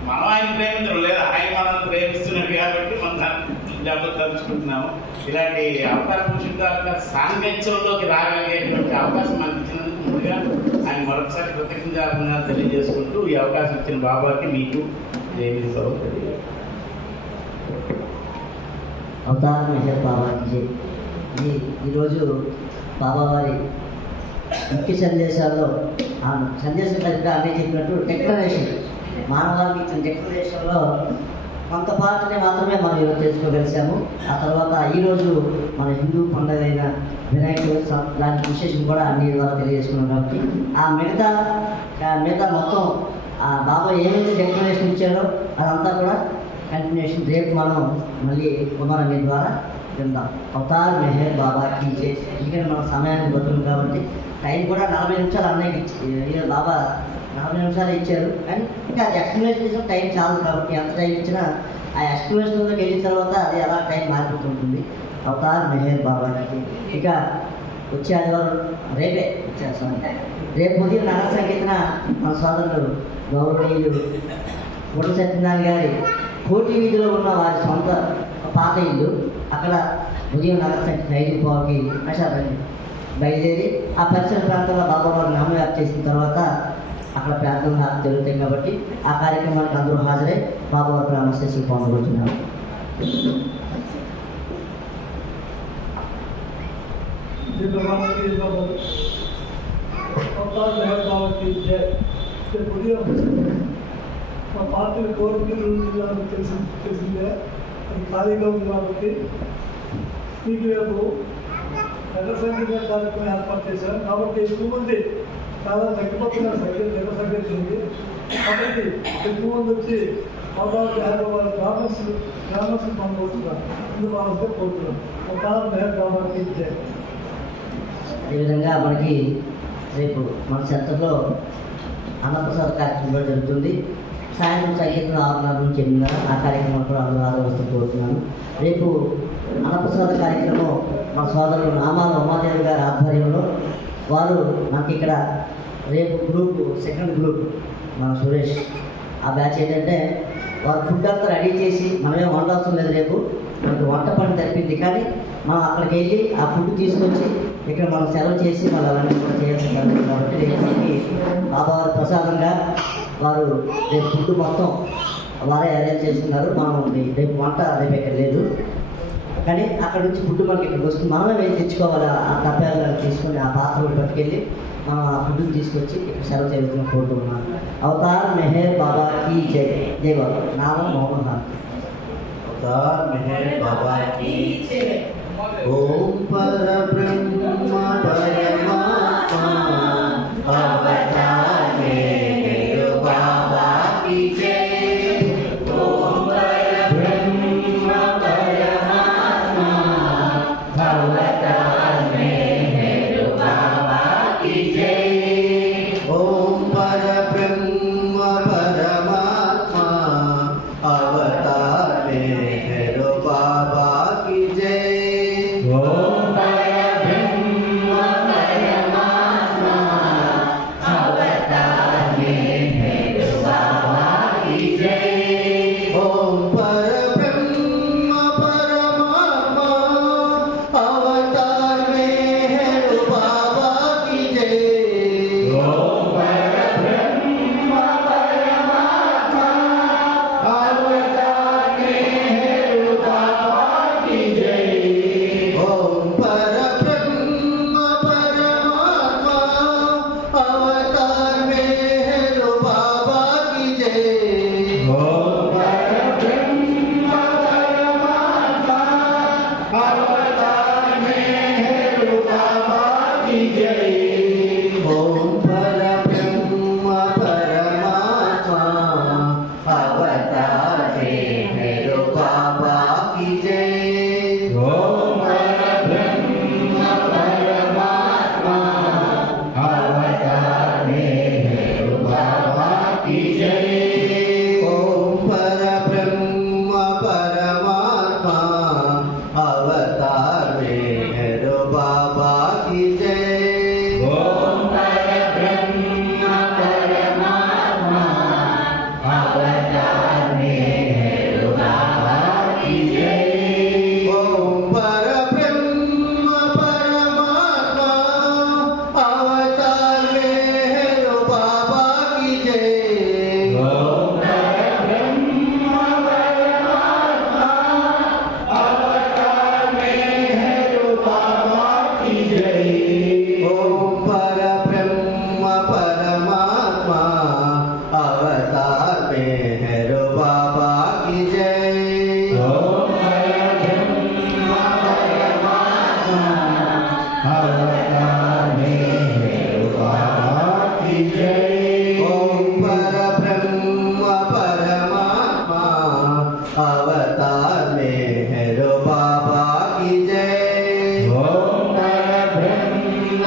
మనం ఆయన ప్రేమించడం లేదు, ఆయన మనల్ని ప్రేమిస్తున్నాడు కాబట్టి మనం డబ్బులు తలుచుకుంటున్నాము. ఇలాంటి అవతార పురుషుల సాంగత్యంలోకి రాగలిగేటువంటి అవకాశం మనకి ఇచ్చినందుకు ముందుగా ఆయన మరొకసారి కృతజ్ఞతలు తెలియజేసుకుంటూ ఈ అవకాశం ఇచ్చిన బాబాకి మీకు అవతార్ మెహర్ బాబాకి ఈరోజు బాబావారి ముఖ్య సందేశాల్లో ఆ సందేశం దగ్గర అన్నీ చెప్పినట్టు డెక్లరేషన్, మానవాళికి ఇచ్చిన డెక్లరేషన్లో కొంత పార్టీని మాత్రమే మనం ఈరోజు తెలుసుకోగలిసాము. ఆ తర్వాత ఈరోజు మన హిందూ పండుగ అయిన వినాయక చవితి లాంటి విశేషం కూడా అన్ని ద్వారా తెలియజేసుకున్నాం. కాబట్టి ఆ మిగతా మొత్తం ఆ బాబా ఏమైతే డెక్లరేషన్ ఇచ్చారో అదంతా కూడా కంటిన్యూషన్ రేపు మనం మళ్ళీ పునరన్ని ద్వారా విందాం. అవతార్ మెహర్ బాబాకి జై. ఎందుకంటే మన సమయానికి బదులు కాబట్టి టైం కూడా 40 నిమిషాలు అన్నయ్యకి బాబా 40 నిమిషాలు ఇచ్చారు. కానీ ఇంకా అది ఎక్స్ప్లెనేషన్ చేసిన టైం చాలు కాబట్టి ఎంత టైం ఇచ్చినా ఆ ఎక్స్ప్లెనేషన్లోకి వెళ్ళిన తర్వాత అది అలా టైం మారిపోతుంటుంది. అవతార్ మెహర్ బాబాకి. ఇక వచ్చే ఆదివారం రేపే రేపు ఉదయం నగర సంగీతన మన సోదరులు గౌరవనీయులు గుడ సత్యనారాయణ గారి కోటి వీధిలో ఉన్న వారి సొంత పాత ఇల్లు, అక్కడ ఉదయం నగర సంగీత 5:15కి ప్రశాంతంగా బయలుదేరి ఆ పరిసర ప్రాంతాల్లో బాబా వారిని నామవ్యాప్తి చేసిన తర్వాత అక్కడ ప్రార్థనలు జరుగుతాయి. కాబట్టి ఆ కార్యక్రమానికి అందరూ హాజరై బాబా వారి ప్రామశేషులు పొందబోతున్నారు. అవతార్ మెహర్ బాబా की जय. పార్టీలు కోరికలు తెలిసిందే, అది ఖాళీగా ఉంది కాబట్టి మీకు రేపు నగర సంగీత కార్యక్రమం ఏర్పాటు చేశారు. కాబట్టి ఎక్కువ మంది చాలా తగ్గిపోతున్నారు, జన సంఖ్య ఉంది. కాబట్టి ఎక్కువ మంది వచ్చి పదహారు 50 గ్రామస్తులు పంపవుతున్నారు. ఇందుకు వాళ్ళతో కోరుతున్నాం. ఒక మెహర్ బాబాకి జై. అదేవిధంగా మనకి రేపు మన సెంటర్లో అన్నప్రసాద కార్యక్రమం కూడా జరుగుతుంది. సాయంత్రం సంగీతం 6:30 నుంచి 8:30 ఆ కార్యక్రమం కూడా అందరూ ఆదరవస్తూ కోరుతున్నాను. రేపు అన్నప్రసాద కార్యక్రమం మన సోదరులు నామాల ఉమాదేవి గారి ఆధ్వర్యంలో వారు మనకి ఇక్కడ రేపు గ్రూప్ సెకండ్ గ్రూప్ మన సురేష్ ఆ బ్యాచ్ ఏంటంటే వారు ఫుడ్ అంతా రెడీ చేసి మనమే వండాల్సిన లేదు. రేపు మనకి వంట పని తప్పింది, కానీ మనం అక్కడికి వెళ్ళి ఆ ఫుడ్ తీసుకొచ్చి ఇక్కడ మనం సెలవు చేసి మళ్ళీ అవన్నీ కూడా చేయాల్సి జరుగుతుంది. కాబట్టి రేపు మనకి బాబావారి ప్రసాదంగా వారు రేపు ఫుడ్ మొత్తం వారే అరేంజ్ చేస్తున్నారు. మనం రేపు వంట రేపు ఇక్కడ లేదు, కానీ అక్కడ నుంచి ఫుడ్ మనకి ఇక్కడికి వస్తుంది. మనమే వెళ్ళి తెచ్చుకోవాలి. ఆ తప్పాలను తీసుకొని ఆ పాత్రలు పట్టుకెళ్ళి మనం ఆ ఫుడ్ని తీసుకొచ్చి ఇక్కడ సెలవు చేయడం కోరుతున్నాను. అవతార్ మెహర్ బాబా की जय. जय बाबा. नाम मोहन खान. अवतार मेहर बाबा की जय. ओम परब्रह्म परमात्मा अवतार मेहर बाबा की जय. ओम परब्रह्म परमात्मा अवतार मेहर बाबा की जय. ओम परब्रह्म परमात्मा अवतार मेहर बाबा की जय. ओम परब्रह्म परमात्मा अवतार मेहर बाबा की जय. ओम परब्रह्म परमात्मा अवतार मेहर बाबा की जय. ओम परब्रह्म परमात्मा अवतार मेहर बाबा की जय. ओम परब्रह्म परमात्मा अवतार मेहर बाबा की जय. ओम परब्रह्म परमात्मा अवतार मेहर बाबा की जय. ओम परब्रह्म परमात्मा अवतार मेहर बाबा की जय. ओम परब्रह्म परमात्मा अवतार मेहर बाबा की जय. ओम परब्रह्म परमात्मा अवतार मेहर बाबा की जय. ओम परब्रह्म परमात्मा अवतार मेहर बाबा की जय. ओम परब्रह्म परमात्मा अवतार मेहर बाबा की जय. ओम परब्रह्म परमात्मा अवतार मेहर बाबा की जय. ओम परब्रह्म परमात्मा अवतार मेहर बाबा की जय. ओम परब्रह्म परमात्मा अवतार मेहर बाबा की जय. ओम परब्रह्म परमात्मा अवतार मेहर बाबा की जय. ओम परब्रह्म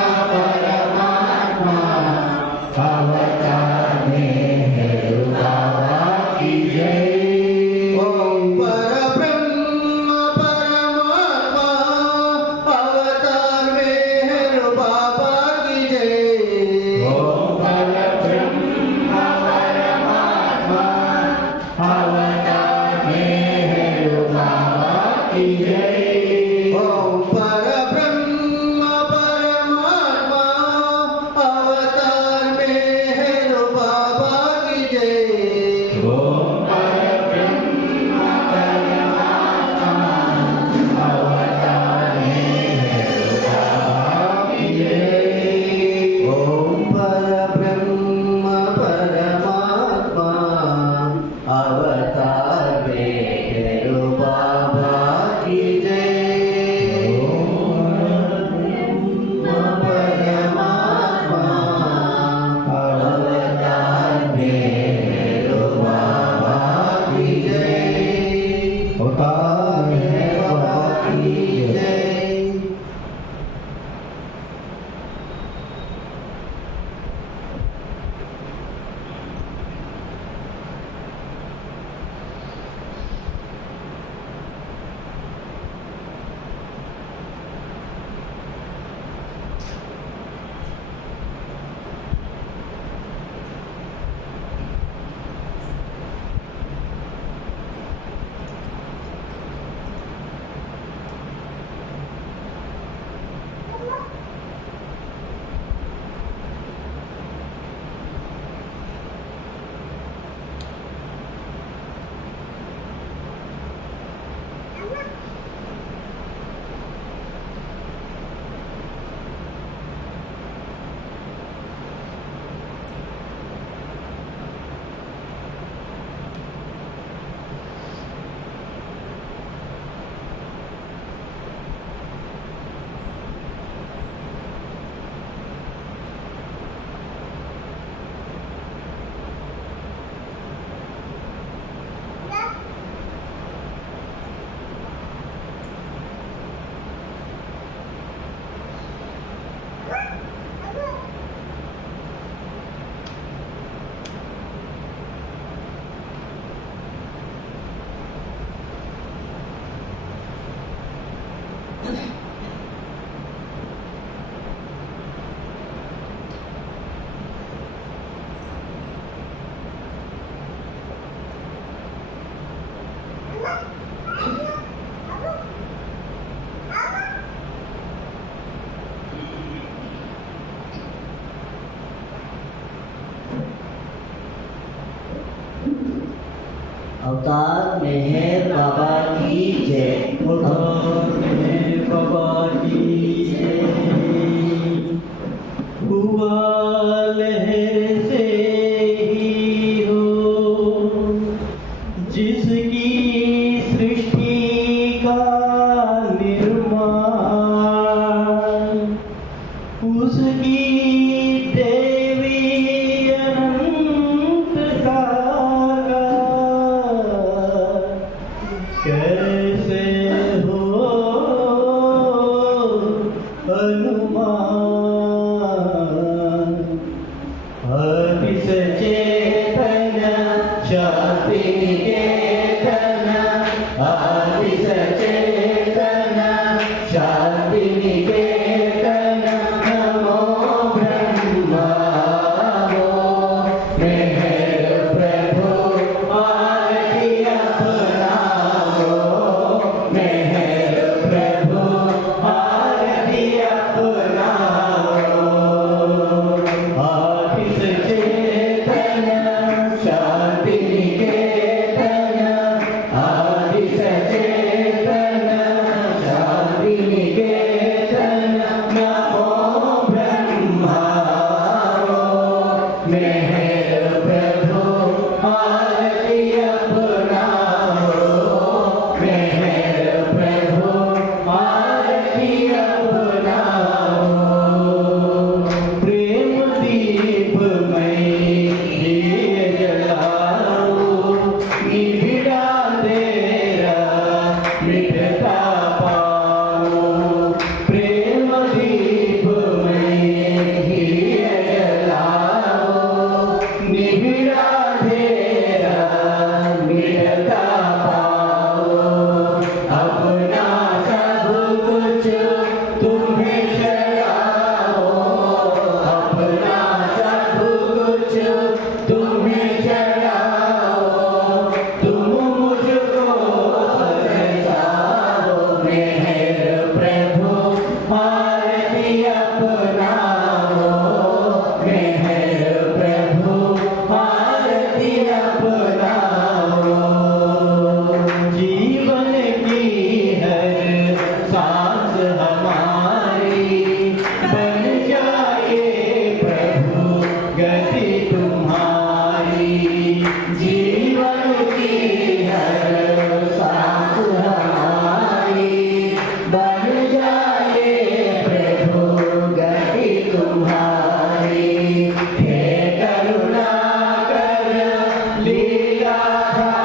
परमात्मा अवतार मेहर बाबा की जय. ओम परब्रह्म परमात्मा अवतार मेहर बाबा की जय. ओम परब्रह्म परमात्मा अवतार मेहर बाबा की जय. ओम परब्रह्म परमात्मा अवतार मेहर बाबा की जय. ओम परब्रह्म परमात्मा अवतार मेहर बाबा की जय. ओम परब्रह्म परमात्मा मेहर बाबा की जय। अवतार मेहर बाबा की जय। हुआ लहर से ही हो जिसकी सृष्टि का निर्माण, उसकी देवी अनंतता का कैसे हो अनुमान। अति सचेतन शांति निकेतन, अति सचेतन शांति निकेतन, नमो ब्रह्मा हो मेहर प्रभु आरती अपनाओ, मेहर प्रभु आरती अपनाओ। अति सचेतन शांति निकेतन, अति सचेतन शांति निकेतन, नमो ब्रह्मा हो मेहर प्रभु आरती अपनाओ, मेहर प्रभु आरती अपनाओ। प्रेम दीप में दिए जलाओ, निभिड़ा तेरा मिटता पाओ। प्रेम दीप में दिए जलाओ, निभिड़ा तेरा मिटता पाओ। अपना सब कुछ तुम्हें चढ़ाओ, अपना सब कुछ तुम्हें चढ़ाओ। तुम मुझको बरसाओ, मेहर प्रभु आरती अपनाओ, मेहर प्रभु आरती अपनाओ। जीवन की हर सांस हमारी बन जाए प्रभु गति तुम्हारी। जीवन की हर सांस हमारी बन जाए प्रभु गति तुम्हारी। हे करुणाकर लीलाधारी,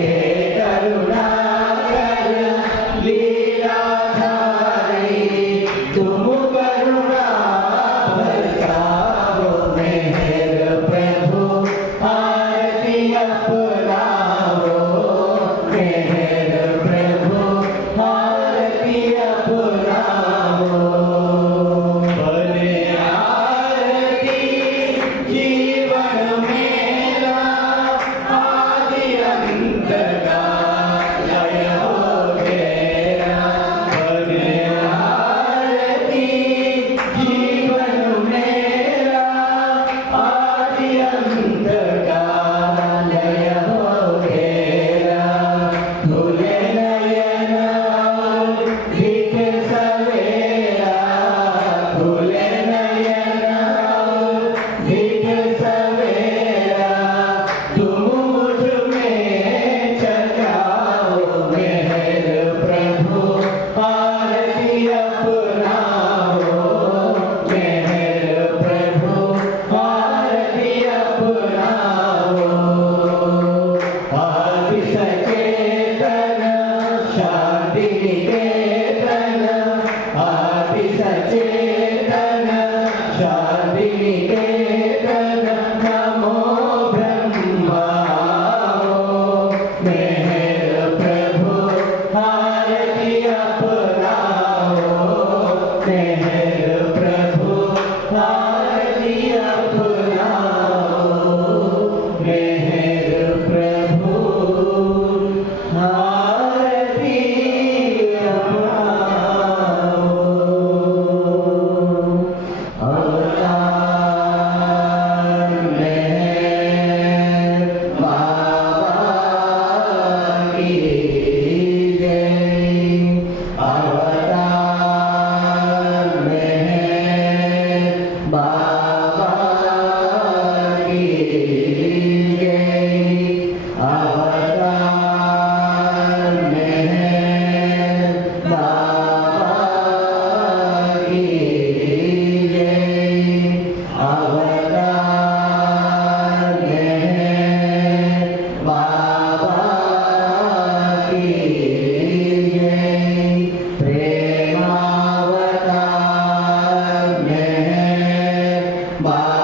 हे करुणाकर लीलाधारी, तुम करुणा बरसाओ, मेहर प्रभु आरती अपनाओ, मेहर प्रभु आरती अपनाओ। बने आरती जीवन मेरा, आदि अंत का लय हो तेरा। बने आरती जीवन मेरा, आदि अंत का लय हो तेरा। खुले नयन और दिखे सवेरा, खुले नयन और दिखे सवेरा। तुम मुझ में चढ़ाओ, मेहर प्रभु आरती अपनाओ, मेहर प्रभु आरती अपनाओ। आदि सचेतन शांति निकेतन, आदि सचेतन शांति निकेतन, नमो ब्रह्मा हो मेहर प्रभु आरती अपनाओ, मेहर प्रभु आरती अपनाओ, मेहर प्रभु आरती अपनाओ। బాబా